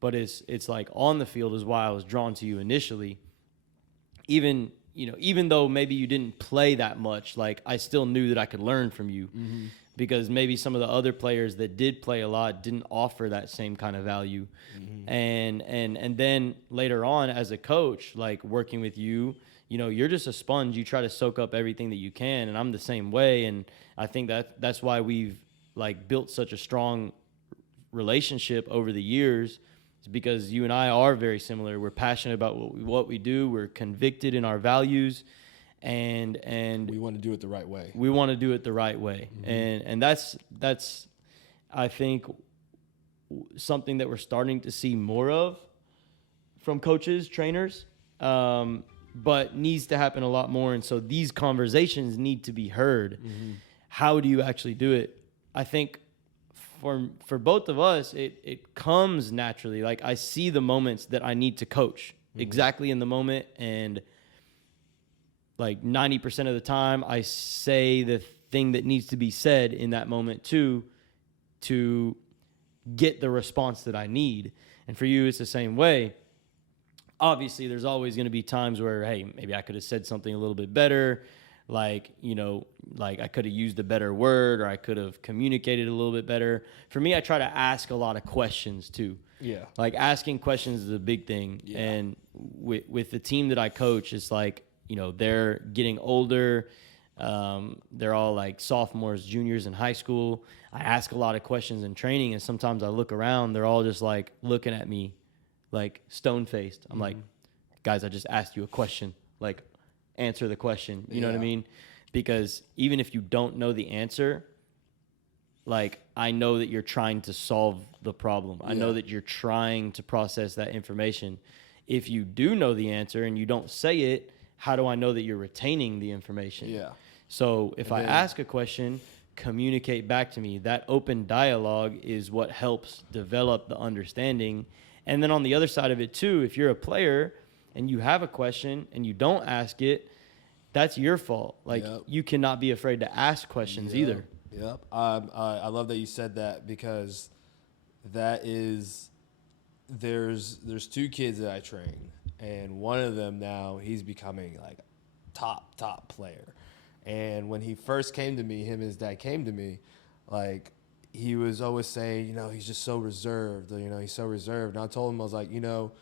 But it's like on the field is why I was drawn to you initially. Even though maybe you didn't play that much, like I still knew that I could learn from you, because maybe some of the other players that did play a lot didn't offer that same kind of value. And then later on as a coach, like working with you, you're just a sponge. You try to soak up everything that you can, and I'm the same way. And I think that's why we've like built such a strong relationship over the years. It's because you and I are very similar. We're passionate about what we do. We're convicted in our values, and we want to do it the right way. And that's I think something that we're starting to see more of from coaches, trainers, but needs to happen a lot more. And so these conversations need to be heard. How do you actually do it? I think for both of us, it comes naturally. Like I see the moments that I need to coach exactly in the moment, and like 90% of the time I say the thing that needs to be said in that moment too, to get the response that I need. And for you, it's the same way. Obviously, there's always going to be times where, hey, maybe I could have said something a little bit better. Like I could have used a better word, or I could have communicated a little bit better. For me, I try to ask a lot of questions too. Yeah. Like asking questions is a big thing. Yeah. And with the team that I coach, it's like, they're getting older. They're all like sophomores, juniors in high school. I ask a lot of questions in training, and sometimes I look around, they're all just like looking at me like stone-faced. I'm like, guys, I just asked you a question. Like, answer the question. You know what I mean? Because even if you don't know the answer, like I know that you're trying to solve the problem. I know that you're trying to process that information. If you do know the answer and you don't say it, how do I know that you're retaining the information? Yeah. So if I ask a question, communicate back to me. That open dialogue is what helps develop the understanding. And then on the other side of it too, if you're a player and you have a question and you don't ask it, that's your fault. Like, you cannot be afraid to ask questions either. Yep. I love that you said that, because that is, there's 2 kids that I train, and one of them now, he's becoming like top player. And when he first came to me, him and his dad came to me, like, he was always saying, you know, he's just so reserved, you know, he's so reserved. And I told him, I was like, you know,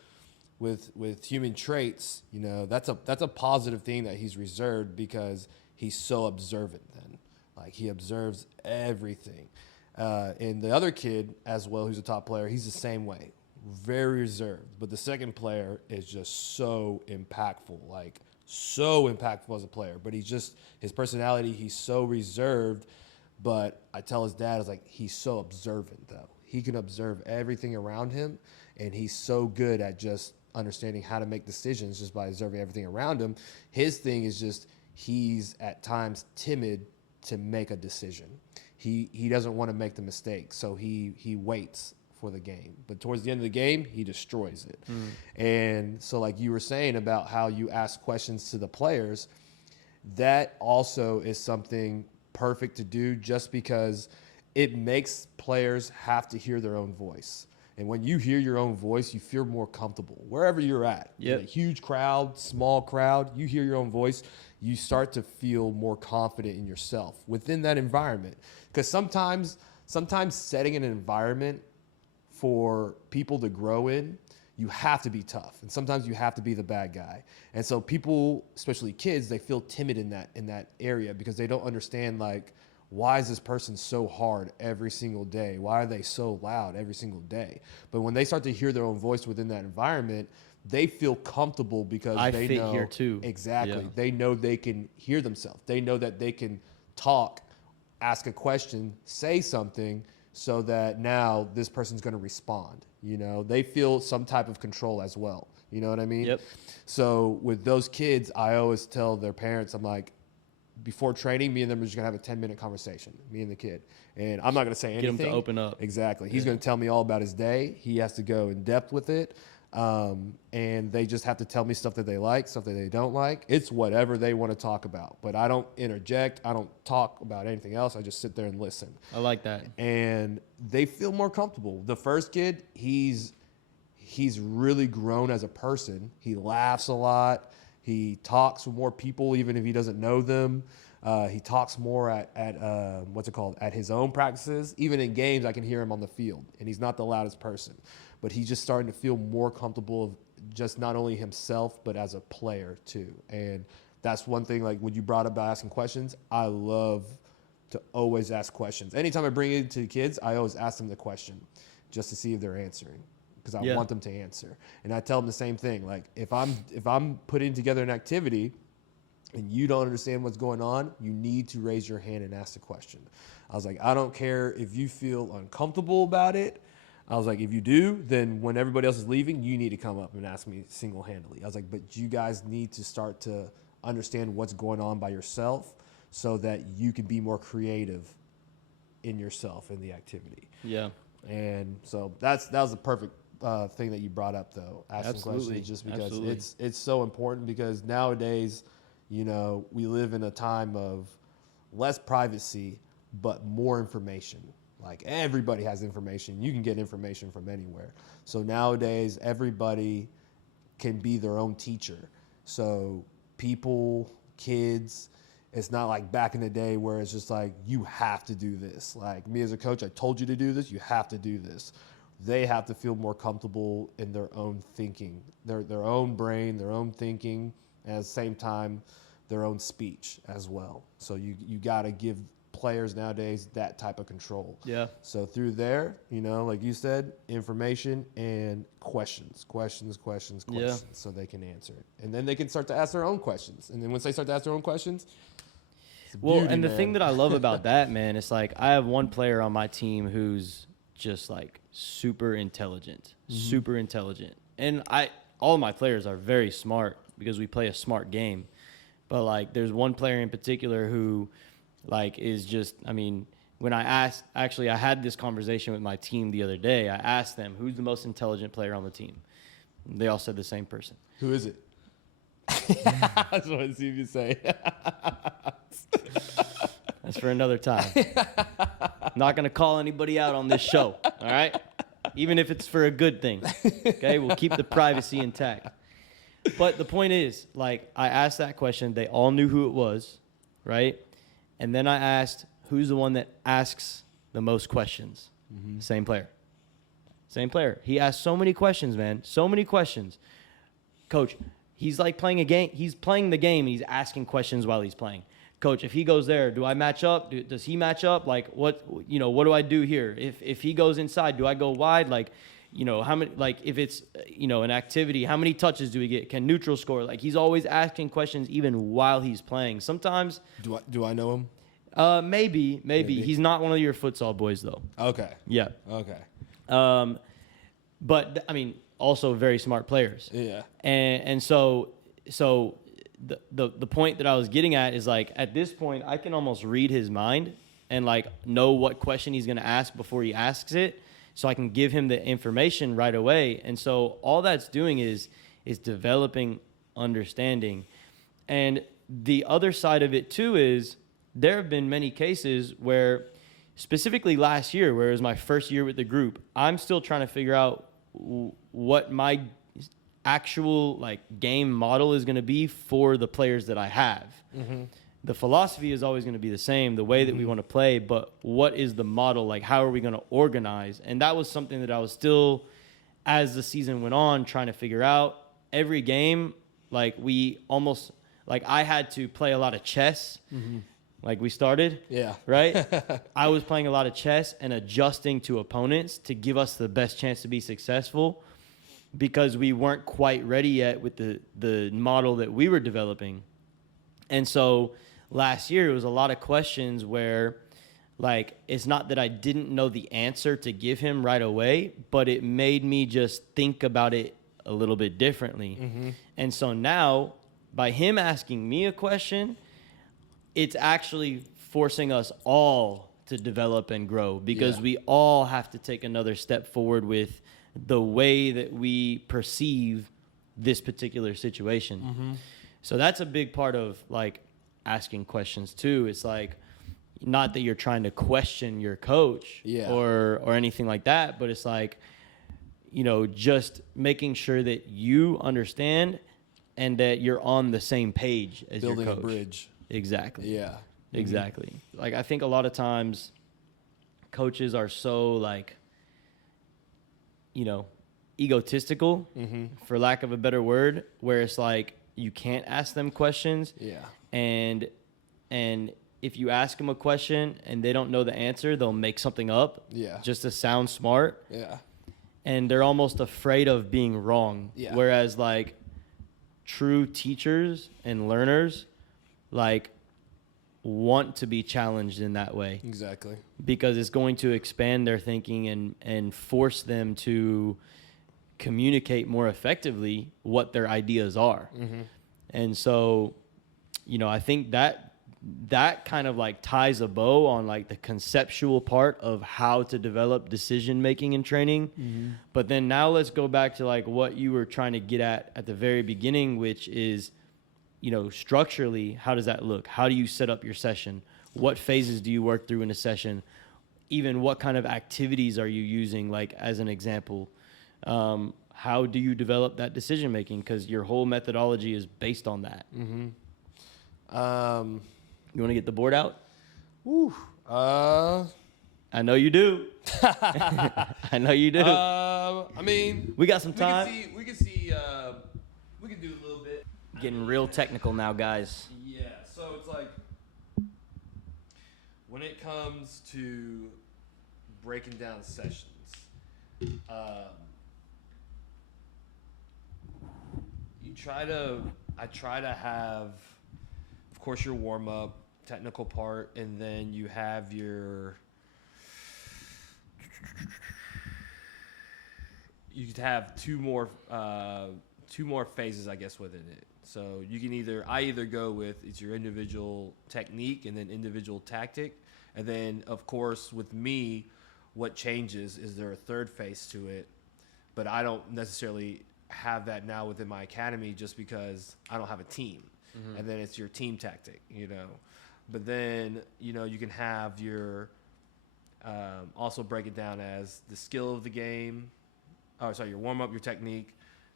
with human traits, you know, that's a positive thing that he's reserved, because he's so observant then. Like, he observes everything. And the other kid as well, who's a top player, he's the same way, very reserved. But the second player is just so impactful, like so impactful as a player. But he's just, his personality, he's so reserved. But I tell his dad, I was like, he's so observant though. He can observe everything around him, and he's so good at just understanding how to make decisions just by observing everything around him. His thing is just, he's at times timid to make a decision. He doesn't want to make the mistake, so he waits for the game. But towards the end of the game, he destroys it. And so, like you were saying about how you ask questions to the players, that also is something perfect to do, just because it makes players have to hear their own voice. And when you hear your own voice, you feel more comfortable wherever you're at. Yep. In a huge crowd, small crowd, you hear your own voice, you start to feel more confident in yourself within that environment. Because sometimes setting an environment for people to grow in, you have to be tough. And sometimes you have to be the bad guy. And so people, especially kids, they feel timid in that area, because they don't understand, like, why is this person so hard every single day? Why are they so loud every single day? But when they start to hear their own voice within that environment, they feel comfortable, because they fit know here too. Exactly. Yeah. They know they can hear themselves. They know that they can talk, ask a question, say something, so that now this person's going to respond. You know, they feel some type of control as well. You know what I mean? Yep. So with those kids, I always tell their parents, I'm like, before training, me and them are just going to have a 10-minute conversation, me and the kid. And I'm not going to say anything. Get him to open up. Exactly. He's going to tell me all about his day. He has to go in depth with it. And they just have to tell me stuff that they like, stuff that they don't like. It's whatever they want to talk about. But I don't interject. I don't talk about anything else. I just sit there and listen. I like that. And they feel more comfortable. The first kid, he's really grown as a person. He laughs a lot. He talks with more people, even if he doesn't know them. He talks more at at his own practices. Even in games, I can hear him on the field, and he's not the loudest person. But he's just starting to feel more comfortable of just not only himself, but as a player too. And that's one thing, like when you brought up about asking questions, I love to always ask questions. Anytime I bring it to kids, I always ask them the question just to see if they're answering, because I want them to answer. And I tell them the same thing. Like, if I'm putting together an activity and you don't understand what's going on, you need to raise your hand and ask the question. I was like, I don't care if you feel uncomfortable about it. I was like, if you do, then when everybody else is leaving, you need to come up and ask me single-handedly. I was like, but you guys need to start to understand what's going on by yourself, so that you can be more creative in yourself in the activity. Yeah. And so that was the perfect thing that you brought up, though, asking Absolutely. questions, just because Absolutely. it's so important, because nowadays, you know, we live in a time of less privacy but more information. Like, everybody has information. You can get information from anywhere. So nowadays, everybody can be their own teacher. So people, kids, it's not like back in the day where it's just like, you have to do this. Like, me as a coach, I told you to do this, you have to do this. They have to feel more comfortable in their own thinking, their own brain, their own thinking, and at the same time, their own speech as well. So you got to give players nowadays that type of control. Yeah. So through there, you know, like you said, information and questions, so they can answer it. And then they can start to ask their own questions. And then once they start to ask their own questions, Well, beauty, and the man. thing that I love about that, man, it's like, I have one player on my team who's just like super intelligent. And all of my players are very smart, because we play a smart game. But like, there's one player in particular who, like, is just, I mean, when I had this conversation with my team the other day. I asked them, who's the most intelligent player on the team? They all said the same person. Who is it? I just want to see if you say. That's for another time. I'm not going to call anybody out on this show, all right? Even if it's for a good thing, okay? We'll keep the privacy intact. But the point is, like, I asked that question. They all knew who it was, right? And then I asked, who's the one that asks the most questions? Mm-hmm. Same player. Same player. He asked so many questions, man. So many questions. Coach, he's like playing a game. He's playing the game, and he's asking questions while he's playing. Coach, if he goes there, do I match up? Does he match up? Like, what do I do here? If he goes inside, do I go wide? Like, how many, like, if it's, an activity, how many touches do we get? Can neutral score? Like, he's always asking questions even while he's playing. Sometimes. Do I know him? Maybe. He's not one of your futsal boys, though. Okay. Yeah. Okay. But I mean, also very smart players. Yeah. And so the point that I was getting at is, like, at this point, I can almost read his mind and, like, know what question he's going to ask before he asks it, so I can give him the information right away. And so all that's doing is developing understanding. And the other side of it too is there have been many cases where, specifically last year, where it was my first year with the group, I'm still trying to figure out what my actual, like, game model is going to be for the players that I have. Mm-hmm. The philosophy is always going to be the same, the way that we want to play, but what is the model? Like, how are we going to organize? And that was something that I was still, as the season went on, trying to figure out. Every game, like, I had to play a lot of chess. Mm-hmm. Like we started, yeah, right? I was playing a lot of chess and adjusting to opponents to give us the best chance to be successful, because we weren't quite ready yet with the model that we were developing. And so last year, it was a lot of questions where, like, it's not that I didn't know the answer to give him right away, but it made me just think about it a little bit differently. Mm-hmm. And so now, by him asking me a question, it's actually forcing us all to develop and grow, because we all have to take another step forward with the way that we perceive this particular situation. Mm-hmm. So that's a big part of, like, asking questions too. It's like, not that you're trying to question your coach or anything like that, but it's like, just making sure that you understand and that you're on the same page as your coach. Building a bridge. Exactly. Yeah. Exactly. Mm-hmm. Like, I think a lot of times coaches are so, like, egotistical, for lack of a better word, where it's like you can't ask them questions. Yeah. And if you ask them a question and they don't know the answer, they'll make something up. Yeah. Just to sound smart. Yeah. And they're almost afraid of being wrong. Yeah. Whereas, like, true teachers and learners, like, want to be challenged in that way. Exactly. Because it's going to expand their thinking and force them to communicate more effectively what their ideas are. Mm-hmm. And so, I think that kind of, like, ties a bow on, like, the conceptual part of how to develop decision making and training. Mm-hmm. But then now let's go back to, like, what you were trying to get at the very beginning, which is, structurally, how does that look? How do you set up your session? What phases do you work through in a session? Even what kind of activities are you using, like, as an example? How do you develop that decision making? Because your whole methodology is based on that. Mm-hmm. You want to get the board out? Woo. I know you do. I know you do. I mean, we got some time. We can see. We can do a little bit. Getting real technical now, guys. Yeah. So it's like, when it comes to breaking down sessions, I try to have, of course, your warm up, technical part, and then you have you could have two more phases, I guess, within it. So you can I either go with it's your individual technique and then individual tactic. And then, of course, with me, what changes is there a third phase to it. But I don't necessarily have that now within my academy just because I don't have a team. Mm-hmm. And then it's your team tactic, you know. But then, you know, you can have your also break it down as the skill of the game. Oh, sorry, your warm-up, your technique,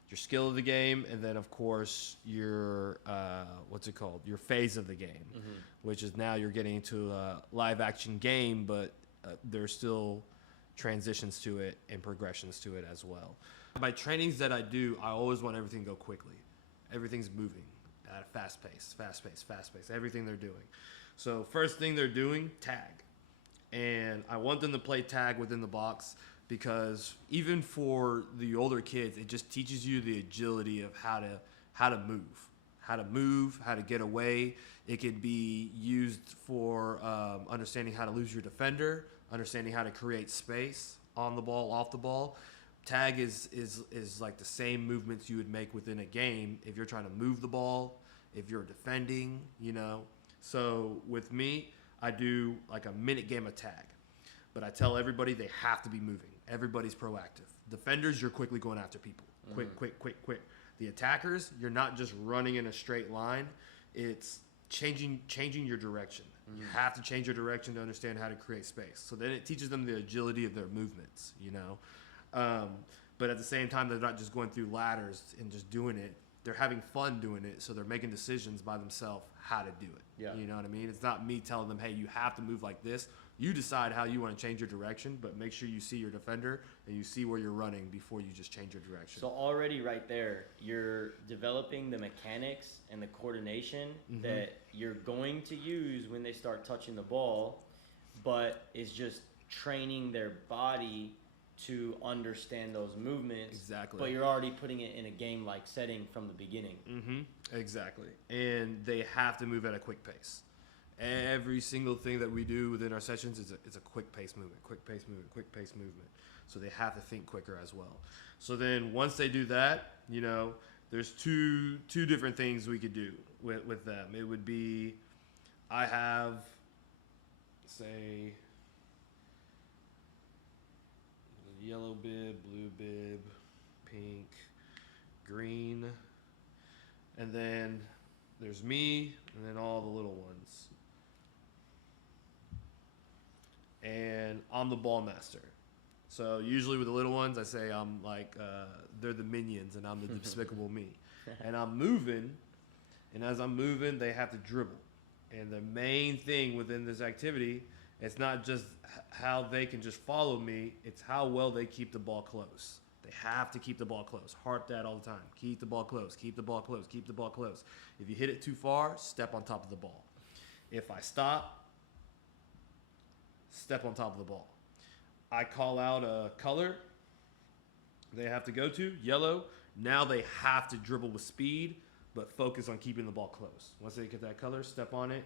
your skill of the game, and then, of course, your, your phase of the game, mm-hmm. which is now you're getting into a live-action game, but there's still transitions to it and progressions to it as well. By trainings that I do, I always want everything to go quickly. Everything's moving at a fast pace, everything they're doing. So first thing they're doing, tag. And I want them to play tag within the box because even for the older kids, it just teaches you the agility of how to move, how to get away. It could be used for understanding how to lose your defender, understanding how to create space on the ball, off the ball. Tag is like the same movements you would make within a game if you're trying to move the ball, if you're defending, you know. So with me, I do like a minute game of tag. But I tell everybody they have to be moving. Everybody's proactive. Defenders, you're quickly going after people. Quick. The attackers, you're not just running in a straight line. It's changing your direction. You have to change your direction to understand how to create space. So then it teaches them the agility of their movements, you know. But at the same time, they're not just going through ladders and just doing it. They're having fun doing it, so they're making decisions by themselves how to do it. Yeah. You know what I mean? It's not me telling them, hey, you have to move like this. You decide how you want to change your direction, but make sure you see your defender and you see where you're running before you just change your direction. So already right there, you're developing the mechanics and the coordination mm-hmm. that you're going to use when they start touching the ball, but it's just training their body to understand those movements. Exactly. But you're already putting it in a game-like setting from the beginning. Mm-hmm. Exactly. And they have to move at a quick pace. Every single thing that we do within our sessions is a quick pace movement. So they have to think quicker as well. So then once they do that, you know, there's two different things we could do with them. It would be, I have, say, yellow bib, blue bib, pink, green, and then there's me, and then all the little ones. And I'm the ball master. So usually with the little ones, I say I'm like, they're the minions, and I'm the despicable me. And I'm moving, and as I'm moving, they have to dribble. And the main thing within this activity, it's not just how they can just follow me, it's how well they keep the ball close. They have to keep the ball close. Harp that all the time. Keep the ball close, keep the ball close, keep the ball close. If you hit it too far, step on top of the ball. If I stop, step on top of the ball. I call out a color they have to go to, yellow. Now they have to dribble with speed, but focus on keeping the ball close. Once they get that color, step on it,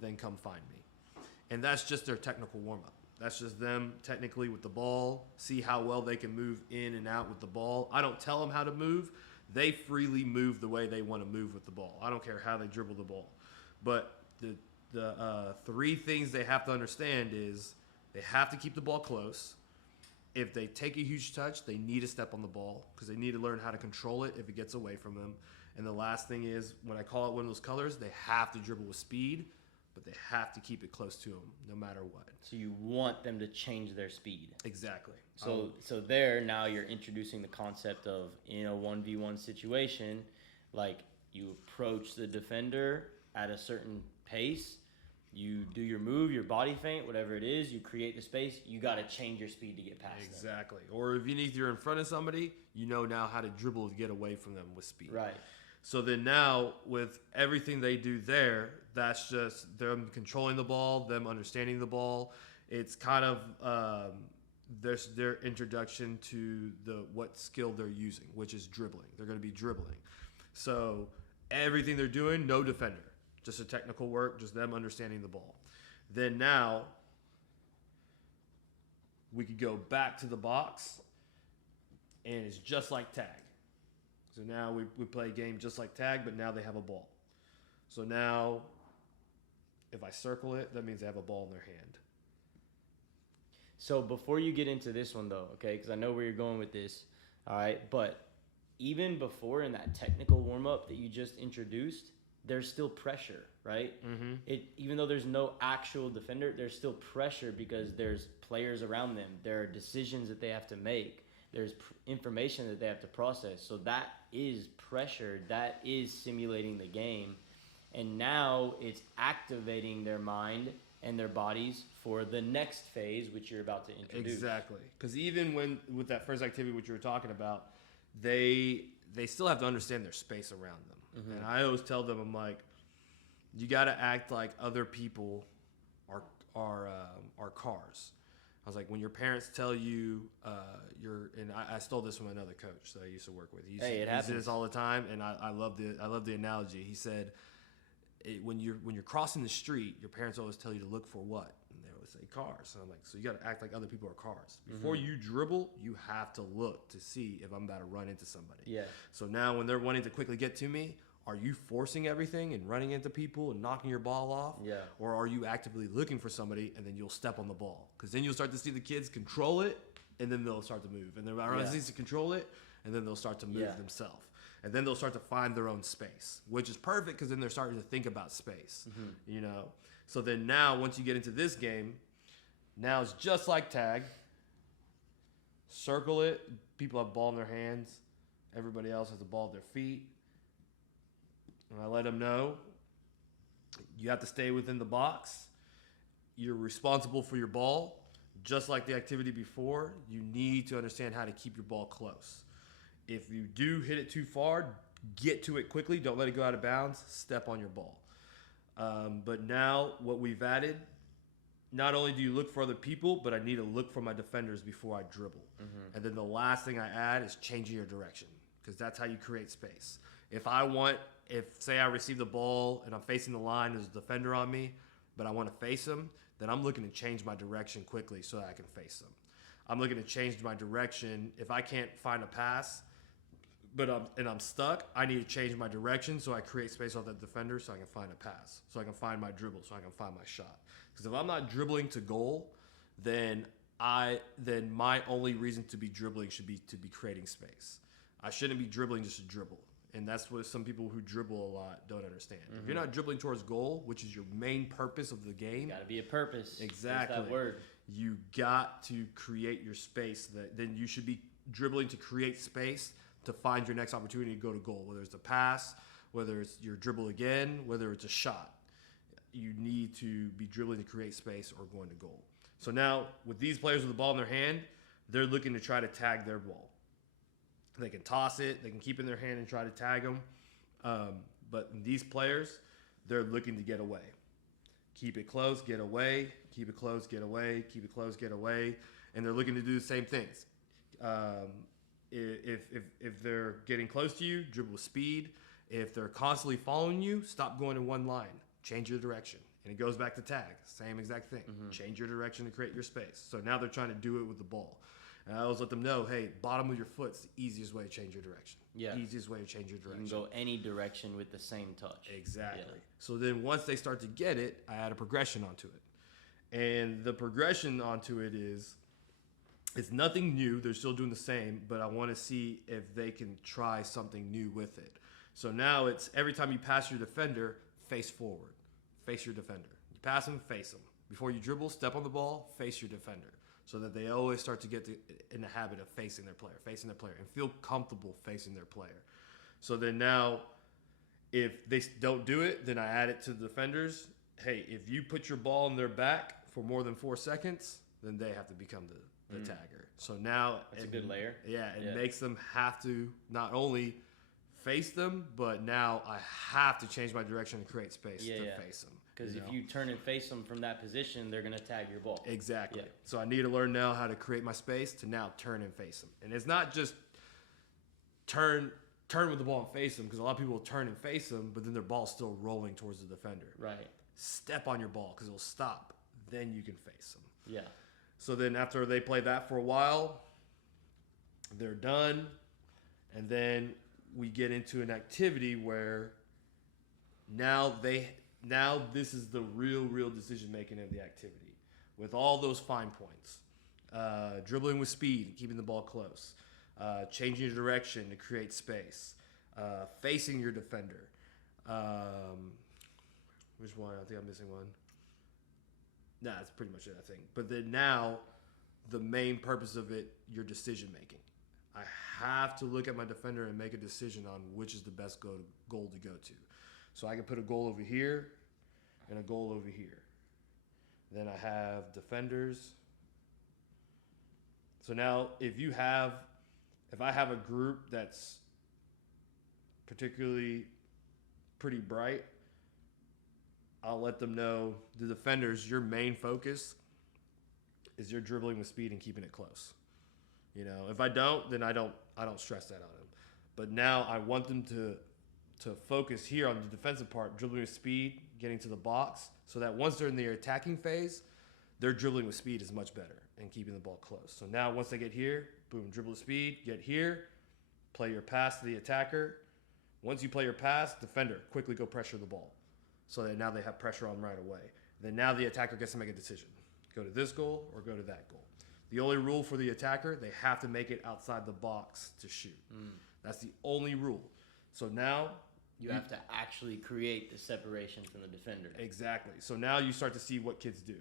then come find me. And that's just their technical warm-up. That's just them technically with the ball, see how well they can move in and out with the ball. I don't tell them how to move. They freely move the way they want to move with the ball. I don't care how they dribble the ball. But the three things they have to understand is they have to keep the ball close. If they take a huge touch, they need to step on the ball because they need to learn how to control it if it gets away from them. And the last thing is when I call out one of those colors, they have to dribble with speed, but they have to keep it close to them no matter what. So you want them to change their speed. Exactly. So there now you're introducing the concept of in a 1v1 situation, like you approach the defender at a certain pace, you do your move, your body feint, whatever it is, you create the space, you got to change your speed to get past them. Exactly. Or if you're in front of somebody, you know now how to dribble to get away from them with speed. Right. So then now with everything they do there, that's just them controlling the ball, them understanding the ball. It's kind of their introduction to what skill they're using, which is dribbling. They're going to be dribbling. So everything they're doing, no defender. Just a technical work, just them understanding the ball. Then now, we could go back to the box, and it's just like tag. So now we play a game just like tag, but now they have a ball. So now if I circle it, that means they have a ball in their hand. So before you get into this one, though, okay, because I know where you're going with this, all right, but even before in that technical warm-up that you just introduced, there's still pressure, right? Mm-hmm. Even though there's no actual defender, there's still pressure because there's players around them. There are decisions that they have to make. There's information that they have to process. So that is pressure. That is simulating the game. And now it's activating their mind and their bodies for the next phase, which you're about to introduce. Exactly. Because even with that first activity, which you were talking about, they still have to understand their space around them. Mm-hmm. And I always tell them, I'm like, you got to act like other people are cars. I was like, when your parents tell you and I stole this from another coach that I used to work with. He uses this all the time, and I love the analogy. He said, when you're crossing the street, your parents always tell you to look for what? And they always say cars. So I'm like, so you got to act like other people are cars. Before you dribble, you have to look to see if I'm about to run into somebody. Yeah. So now when they're wanting to quickly get to me, are you forcing everything and running into people and knocking your ball off? Yeah. Or are you actively looking for somebody and then you'll step on the ball? Because then you'll start to see the kids control it and then they'll start to move. And they'll to control it and then they'll start to move themselves. And then they'll start to find their own space, which is perfect because then they're starting to think about space, you know? So then now, once you get into this game, now it's just like tag. Circle it. People have ball in their hands. Everybody else has a ball at their feet. And I let them know you have to stay within the box. You're responsible for your ball. Just like the activity before, you need to understand how to keep your ball close. If you do hit it too far, get to it quickly. Don't let it go out of bounds. Step on your ball. But now what we've added, not only do you look for other people, but I need to look for my defenders before I dribble. Mm-hmm. And then the last thing I add is changing your direction because that's how you create space. If say I receive the ball and I'm facing the line, there's a defender on me, but I want to face him, then I'm looking to change my direction quickly so that I can face him. I'm looking to change my direction. If I can't find a pass, I'm stuck, I need to change my direction so I create space off that defender so I can find a pass, so I can find my dribble, so I can find my shot. Because if I'm not dribbling to goal, then my only reason to be dribbling should be to be creating space. I shouldn't be dribbling just to dribble. And that's what some people who dribble a lot don't understand. Mm-hmm. If you're not dribbling towards goal, which is your main purpose of the game. Got to be a purpose. Exactly. There's that word. You got to create your space. Then you should be dribbling to create space to find your next opportunity to go to goal. Whether it's a pass, whether it's your dribble again, whether it's a shot. You need to be dribbling to create space or going to goal. So now, with these players with the ball in their hand, they're looking to try to tag their ball. They can toss it. They can keep it in their hand and try to tag them. But these players, they're looking to get away. Keep it close, get away. Keep it close, get away. Keep it close, get away. And they're looking to do the same things. If they're getting close to you, dribble with speed. If they're constantly following you, stop going in one line. Change your direction. And it goes back to tag. Same exact thing. Mm-hmm. Change your direction to create your space. So now they're trying to do it with the ball. And I always let them know, hey, bottom of your foot's the easiest way to change your direction. Yeah. Easiest way to change your direction. You can go any direction with the same touch. Exactly. Yeah. So then once they start to get it, I add a progression onto it. And the progression onto it is, it's nothing new. They're still doing the same, but I want to see if they can try something new with it. So now it's every time you pass your defender, face forward. Face your defender. You pass them, face them. Before you dribble, step on the ball, face your defender. So that they always start to get in the habit of facing their player, and feel comfortable facing their player. So then now, if they don't do it, then I add it to the defenders. Hey, if you put your ball in their back for more than 4 seconds, then they have to become the tagger. So now that's a good layer. Yeah, it makes them have to not only face them, but now I have to change my direction and create space to face them. Because if you turn and face them from that position, they're going to tag your ball. Exactly. Yeah. So I need to learn now how to create my space to now turn and face them. And it's not just turn with the ball and face them, because a lot of people will turn and face them, but then their ball's still rolling towards the defender. Right. Step on your ball because it'll stop. Then you can face them. Yeah. So then after they play that for a while, they're done. And then we get into an activity where now this is the real decision making of the activity with all those fine points. Dribbling with speed, keeping the ball close, changing your direction to create space, facing your defender. Which one? I think I'm missing one. Nah, that's pretty much it, I think. But then now, the main purpose of it, your decision making. I have to look at my defender and make a decision on which is the best goal to go to. So I can put a goal over here and a goal over here. Then I have defenders. So now if I have a group that's particularly pretty bright, I'll let them know, the defenders, your main focus is your dribbling with speed and keeping it close. You know, if I don't, then I don't stress that on them. But now I want them to focus here on the defensive part, dribbling with speed, getting to the box, so that once they're in their attacking phase, their dribbling with speed is much better and keeping the ball close. So now once they get here, boom, dribble with speed, get here, play your pass to the attacker. Once you play your pass, defender, quickly go pressure the ball. So that now they have pressure on right away. Then now the attacker gets to make a decision. Go to this goal or go to that goal. The only rule for the attacker, they have to make it outside the box to shoot. That's the only rule. So now you have to actually create the separation from the defender. Exactly. So now you start to see what kids do.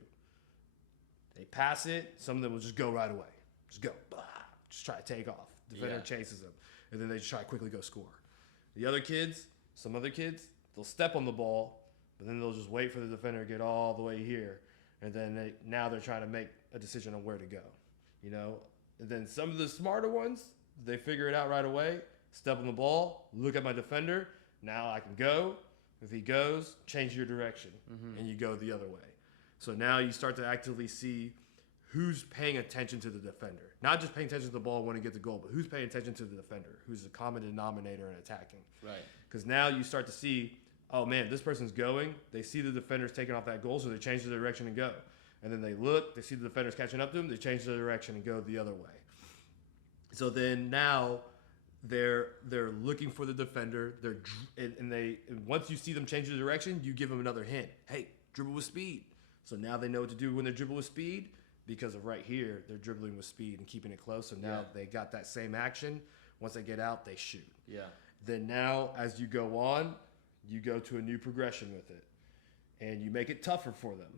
They pass it. Some of them will just go right away. Just go. Just try to take off. Defender chases them. And then they just try to quickly go score. The other kids, some other kids, they'll step on the ball, but then they'll just wait for the defender to get all the way here. And then now they're trying to make a decision on where to go. You know? And then some of the smarter ones, they figure it out right away. Step on the ball, look at my defender. Now I can go. If he goes, change your direction. And you go the other way. So now you start to actively see who's paying attention to the defender. Not just paying attention to the ball when it gets a goal, but who's paying attention to the defender, who's the common denominator in attacking. Right. Because now you start to see, oh man, this person's going. They see the defender's taking off that goal, so they change their direction and go. And then they look, they see the defender's catching up to them, they change their direction and go the other way. So then now they're looking for the defender. And once you see them change the direction, you give them another hint. Hey, dribble with speed. So now they know what to do when they dribble with speed, because of right here, they're dribbling with speed and keeping it close. So now they got that same action. Once they get out, they shoot. Yeah. Then now, as you go on, you go to a new progression with it, and you make it tougher for them.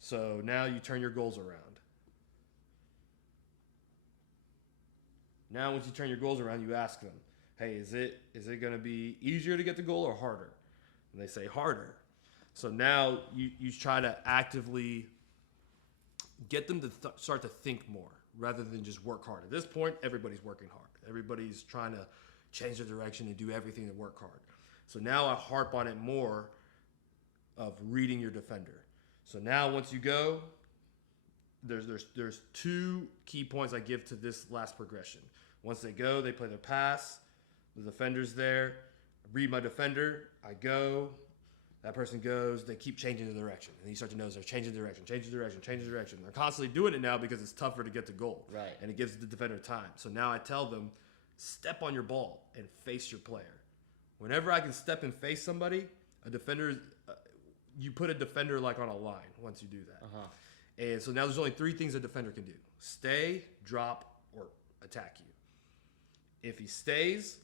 So now you turn your goals around. Now, once you turn your goals around, you ask them, hey, is it going to be easier to get the goal or harder? And they say harder. So now you try to actively get them to start to think more rather than just work hard. At this point, everybody's working hard. Everybody's trying to change their direction and do everything to work hard. So now I harp on it more of reading your defender. So now once you go, there's two key points I give to this last progression. Once they go, they play their pass. The defender's there. I read my defender. I go. That person goes. They keep changing the direction. And you start to notice they're changing direction. They're constantly doing it now because it's tougher to get the goal. Right. And it gives the defender time. So now I tell them, step on your ball and face your player. Whenever I can step and face somebody, a defender, you put a defender like on a line once you do that. And so now there's only three things a defender can do. Stay, drop, or attack you. If he stays,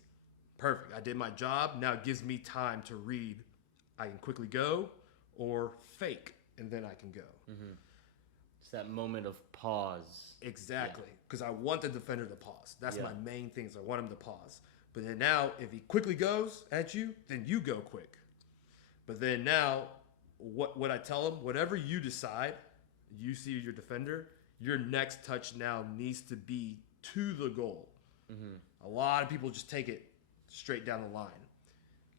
perfect. I did my job. Now it gives me time to read. I can quickly go or fake, and then I can go. It's that moment of pause. Exactly. Because I want the defender to pause. That's my main thing, is I want him to pause. But then now, if he quickly goes at you, then you go quick. But then now, what I tell him, whatever you decide, you see your defender, your next touch now needs to be to the goal. A lot of people just take it straight down the line.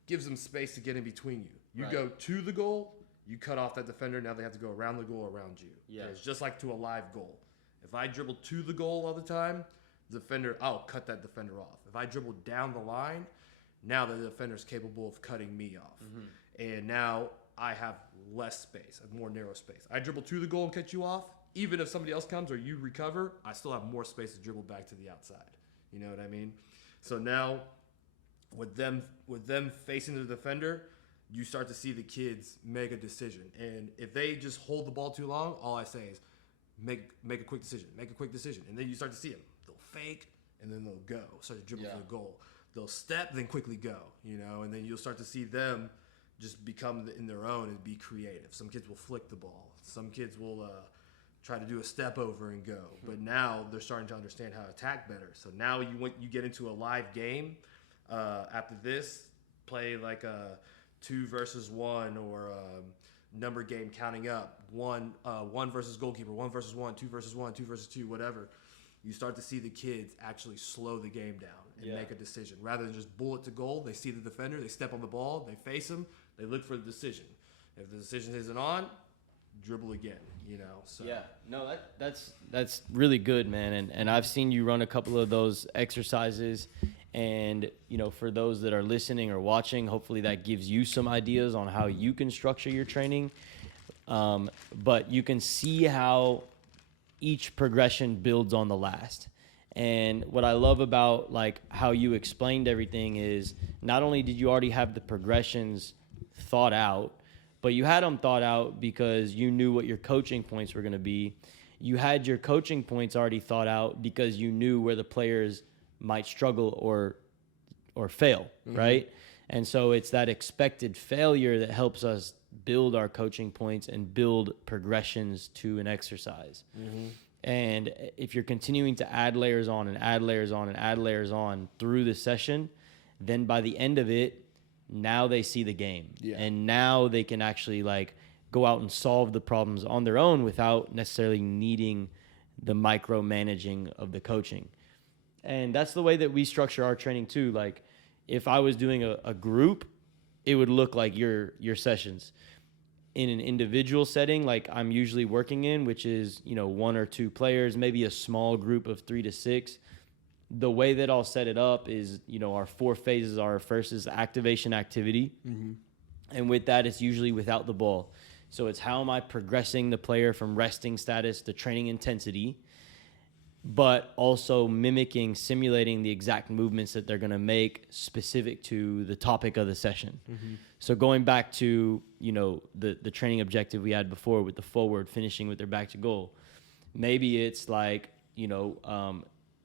Gives them space to get in between you. You go to the goal, you cut off that defender, now they have to go around the goal around you. Yeah. It's just like to a live goal. If I dribble to the goal all the time, I'll cut that defender off. If I dribble down the line, now the defender's capable of cutting me off. And now I have less space, a more narrow space. I dribble to the goal and cut you off. Even if somebody else comes or you recover, I still have more space to dribble back to the outside. You know what I mean? So now with them facing the defender, you start to see the kids make a decision. And if they just hold the ball too long, all I say is make a quick decision. Make a quick decision. And then you start to see them. They'll fake, and then they'll go. Start to dribble for the goal. They'll step, then quickly go, and then you'll start to see them just become in their own and be creative. Some kids will flick the ball. Some kids will try to do a step over and go. But now they're starting to understand how to attack better. So now you get into a live game. After this, play like a 2 versus 1 or a number game counting up. 1 versus goalkeeper, 1 versus 1, 2 versus 1, 2 versus 2, whatever. You start to see the kids actually slow the game down and make a decision. Rather than just bullet to goal, they see the defender, they step on the ball, they face him, they look for the decision. If the decision isn't on, dribble again, So. Yeah, no, that's really good, man. And I've seen you run a couple of those exercises. And, for those that are listening or watching, hopefully that gives you some ideas on how you can structure your training. But you can see how each progression builds on the last. And what I love about like how you explained everything is not only did you already have the progressions thought out, but you had them thought out because you knew what your coaching points were going to be. You had your coaching points already thought out because you knew where the players might struggle or fail, right? And so it's that expected failure that helps us build our coaching points and build progressions to an exercise. And if you're continuing to add layers on and add layers on and add layers on through the session, then by the end of it, now they see the game. And now they can actually like go out and solve the problems on their own without necessarily needing the micromanaging of the coaching. And that's the way that we structure our training too. Like if I was doing a group, it would look like your sessions. In an individual setting, like I'm usually working in, which is, 1 or 2 players, maybe a small group of 3 to 6. The way that I'll set it up is, our 4 phases are first is activation activity. And with that, it's usually without the ball. So it's how am I progressing the player from resting status to training intensity, but also simulating the exact movements that they're going to make specific to the topic of the session. So going back to, the training objective we had before with the forward finishing with their back to goal, maybe it's like,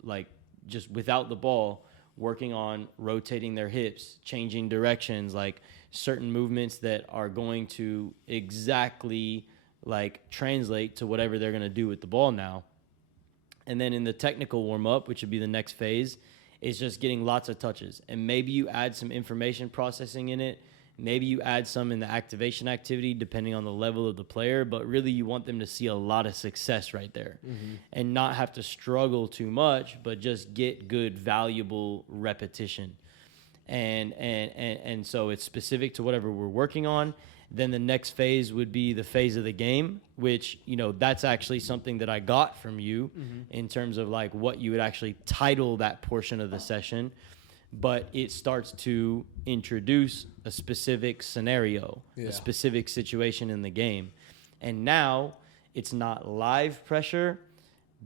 like just without the ball, working on rotating their hips, changing directions, like certain movements that are going to exactly like translate to whatever they're going to do with the ball now. And then in the technical warm-up, which would be the next phase, is just getting lots of touches. And maybe you add some information processing in it. Maybe you add some in the activation activity, depending on the level of the player. But really, you want them to see a lot of success right there and not have to struggle too much, but just get good, valuable repetition. And so it's specific to whatever we're working on. Then the next phase would be the phase of the game, which, that's actually something that I got from you in terms of like what you would actually title that portion of the session. But it starts to introduce a specific scenario, a specific situation in the game. And now it's not live pressure,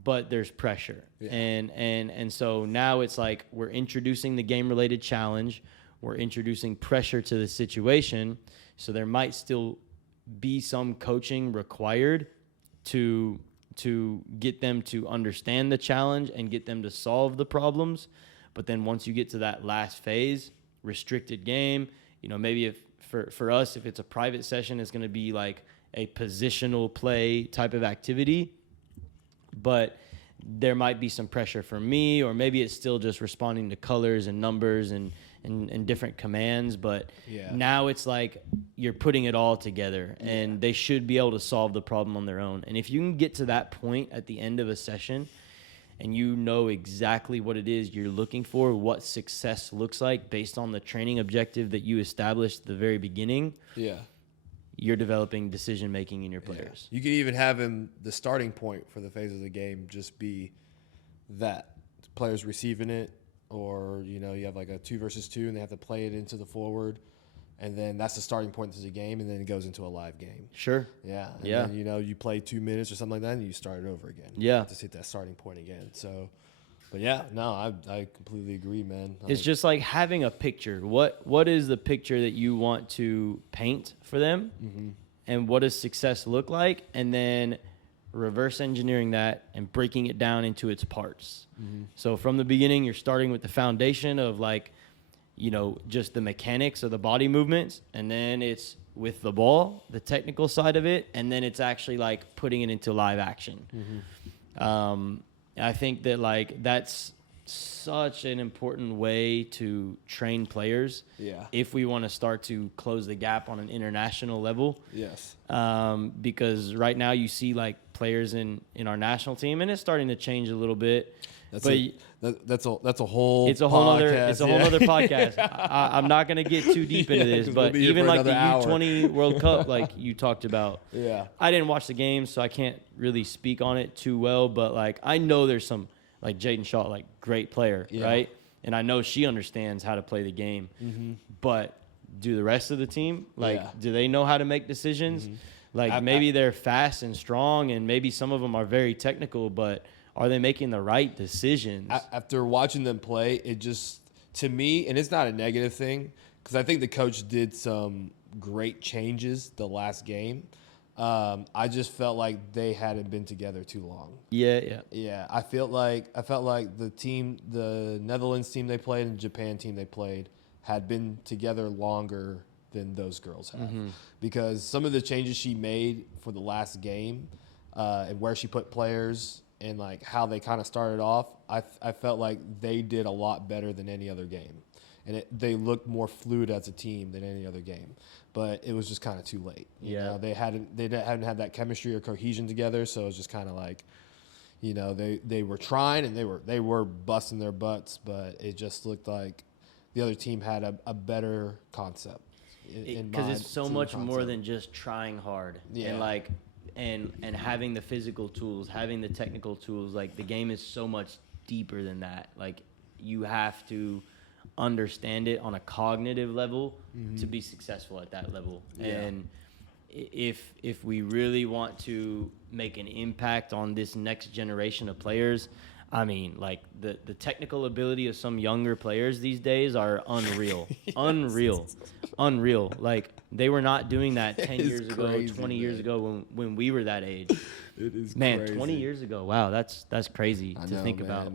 but there's pressure. And so now it's like we're introducing the game-related challenge. We're introducing pressure to the situation. So there might still be some coaching required to get them to understand the challenge and get them to solve the problems. But then once you get to that last phase, restricted game, maybe if for us, if it's a private session, it's going to be like a positional play type of activity. But there might be some pressure from me, or maybe it's still just responding to colors and numbers and different commands, but now it's like you're putting it all together and they should be able to solve the problem on their own. And if you can get to that point at the end of a session and you know exactly what it is you're looking for, what success looks like based on the training objective that you established at the very beginning, you're developing decision making in your players. You could even have the starting point for the phase of the game just be that players receiving it, or you have like a 2 versus 2 and they have to play it into the forward, and then that's the starting point to the game, and then it goes into a live game. Sure. And then, you play 2 minutes or something like that and you start it over again. Yeah. Just hit that starting point again. So But yeah, no, I completely agree, man. It's just like having a picture. What is the picture that you want to paint for them? Mm-hmm. And what does success look like? And then reverse engineering that and breaking it down into its parts. Mm-hmm. So from the beginning, you're starting with the foundation of like, just the mechanics of the body movements. And then it's with the ball, the technical side of it. And then it's actually like putting it into live action. Mm-hmm. I think that like that's such an important way to train players. Yeah. If we want to start to close the gap on an international level. Yes. Because right now you see like players in our national team, and it's starting to change a little bit. That's but that's a whole it's a whole podcast, other podcast. I'm not going to get too deep into this, 'cause but we'll be here even for like the another hour. U20 World Cup, like you talked about. Yeah. I didn't watch the game, so I can't really speak on it too well. But like I know there's some like Jaden Shaw, like great player, right? And I know she understands how to play the game. Mm-hmm. But do the rest of the team do they know how to make decisions? Mm-hmm. Like maybe they're fast and strong, and maybe some of them are very technical, but are they making the right decisions? After watching them play, it just, to me, and it's not a negative thing, because I think the coach did some great changes the last game. I just felt like they hadn't been together too long. Yeah. I felt like the Netherlands team they played and the Japan team they played had been together longer than those girls have. Mm-hmm. Because some of the changes she made for the last game and where she put players and like how they kind of started off, I felt like they did a lot better than any other game. And they looked more fluid as a team than any other game. But it was just kind of too late. You know, they hadn't had that chemistry or cohesion together, so it was just kind of like, they were trying and they were busting their butts, but it just looked like the other team had a better concept. Because it's so much more than just trying hard. Yeah. And like and having the physical tools, having the technical tools. Like the game is so much deeper than that. Like you have to understand it on a cognitive level to be successful at that level. And if we really want to make an impact on this next generation of players, I mean, like the technical ability of some younger players these days are unreal. Unreal. Like they were not doing that 10 years ago, crazy, 20 years ago when we were that age. It is Man, crazy. 20 years ago. Wow, that's crazy to know, think man. about.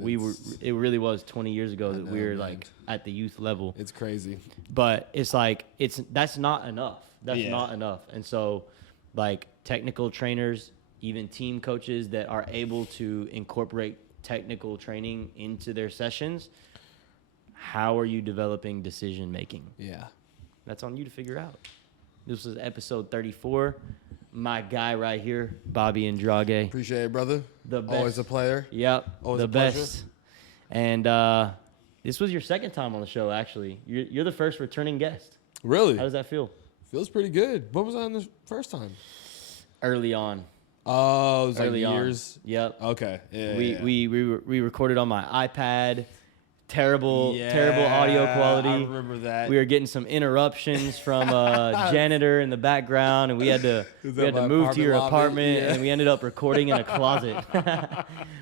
It really was 20 years ago that we were like at the youth level. It's crazy. But it's like that's not enough. That's Yeah. not enough. And so like technical trainers, even team coaches that are able to incorporate technical training into their sessions, how are you developing decision making? Yeah. That's on you to figure out. This is episode 34. My guy right here, Bobby Njoroge. Appreciate it, brother. The best. Always a player. Yep. Always the a pleasure. best. And this was your second time on the show, actually. You're the first returning guest. Really? How does that feel? Feels pretty good. What was I on the first time? Early on. Oh, it was Early like on. years. Yep. Okay. Yeah. We recorded on my iPad. Terrible audio quality. I remember that. We were getting some interruptions from a janitor in the background, and we had to my move to your apartment lobby? apartment, Yeah. and we ended up recording in a closet.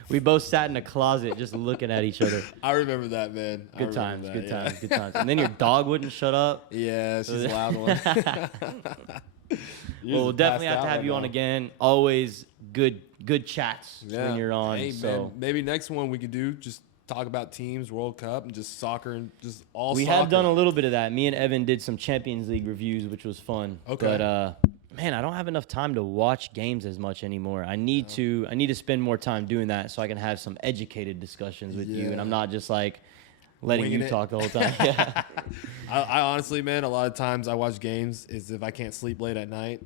We both sat in a closet just looking at each other. I remember that, man. I Good remember times, that, good yeah. times, good times. And then your dog wouldn't shut up. Yeah, she's a loud one. Well, we'll definitely have to have you on again. Always good chats when you're on. Hey, so man, maybe next one we could do just talk about teams, World Cup, and just soccer and just all. we soccer. have done a little bit of that. Me and Evan did some Champions League reviews, which was fun. Okay. But man, I don't have enough time to watch games as much anymore. I need to spend more time doing that so I can have some educated discussions with you, and I'm not just like letting Winging you it. talk the whole time. Yeah. I honestly, man, a lot of times I watch games is if I can't sleep late at night.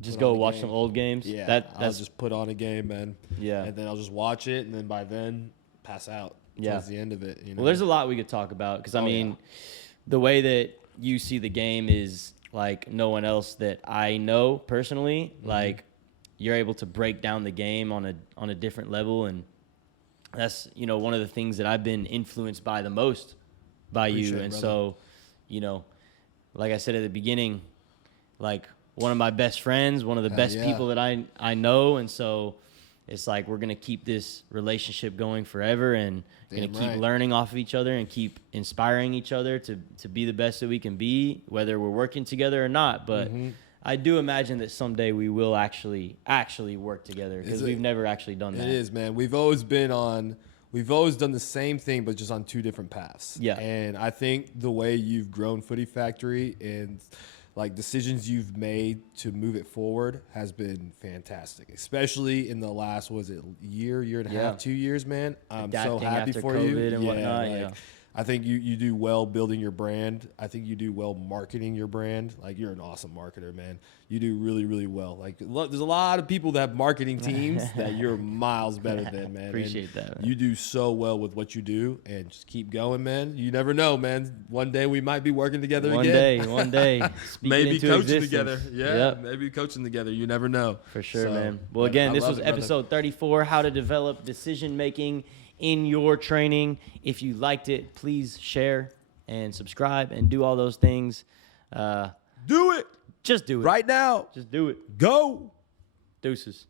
Just Put on go the watch game. some old games. Yeah, That's I'll just put on a game, man. Yeah. And then I'll just watch it, and then by then pass out. Yeah. Towards the end of it. You know? Well, there's a lot we could talk about because, I Oh, mean, the way that you see the game is like no one else that I know personally. Mm-hmm. Like, you're able to break down the game on a different level, and that's, one of the things that I've been influenced by the most by you. Appreciate it, And brother. so, like I said at the beginning, like one of my best friends, one of the best yeah. people that I know, and so it's like we're gonna keep this relationship going forever, and Damn gonna keep right. learning off of each other and keep inspiring each other to be the best that we can be, whether we're working together or not. But I do imagine that someday we will actually work together, because we've never actually done that. It is, man. We've always done the same thing, but just on two different paths. Yeah. And I think the way you've grown Footy Factory and like decisions you've made to move it forward has been fantastic, especially in the last, year and a half, 2 years, man. I'm Adapting so happy after for COVID you. and whatnot, yeah. I think you do well building your brand. I think you do well marketing your brand. Like, you're an awesome marketer, man. You do really, really well. Like, there's a lot of people that have marketing teams that you're miles better than, man. Appreciate that, man. You do so well with what you do, and just keep going, man. You never know, man. One day we might be working together again. One day. Speak it Maybe into coaching existence. together. Yeah, Yep. maybe coaching together. You never know. For sure, So, man. Well, but again, I this love was it, brother. episode 34, how to develop decision-making in your training. If you liked it, please share and subscribe and do all those things. Do it Just do it. right now. Just do it. Go. Deuces.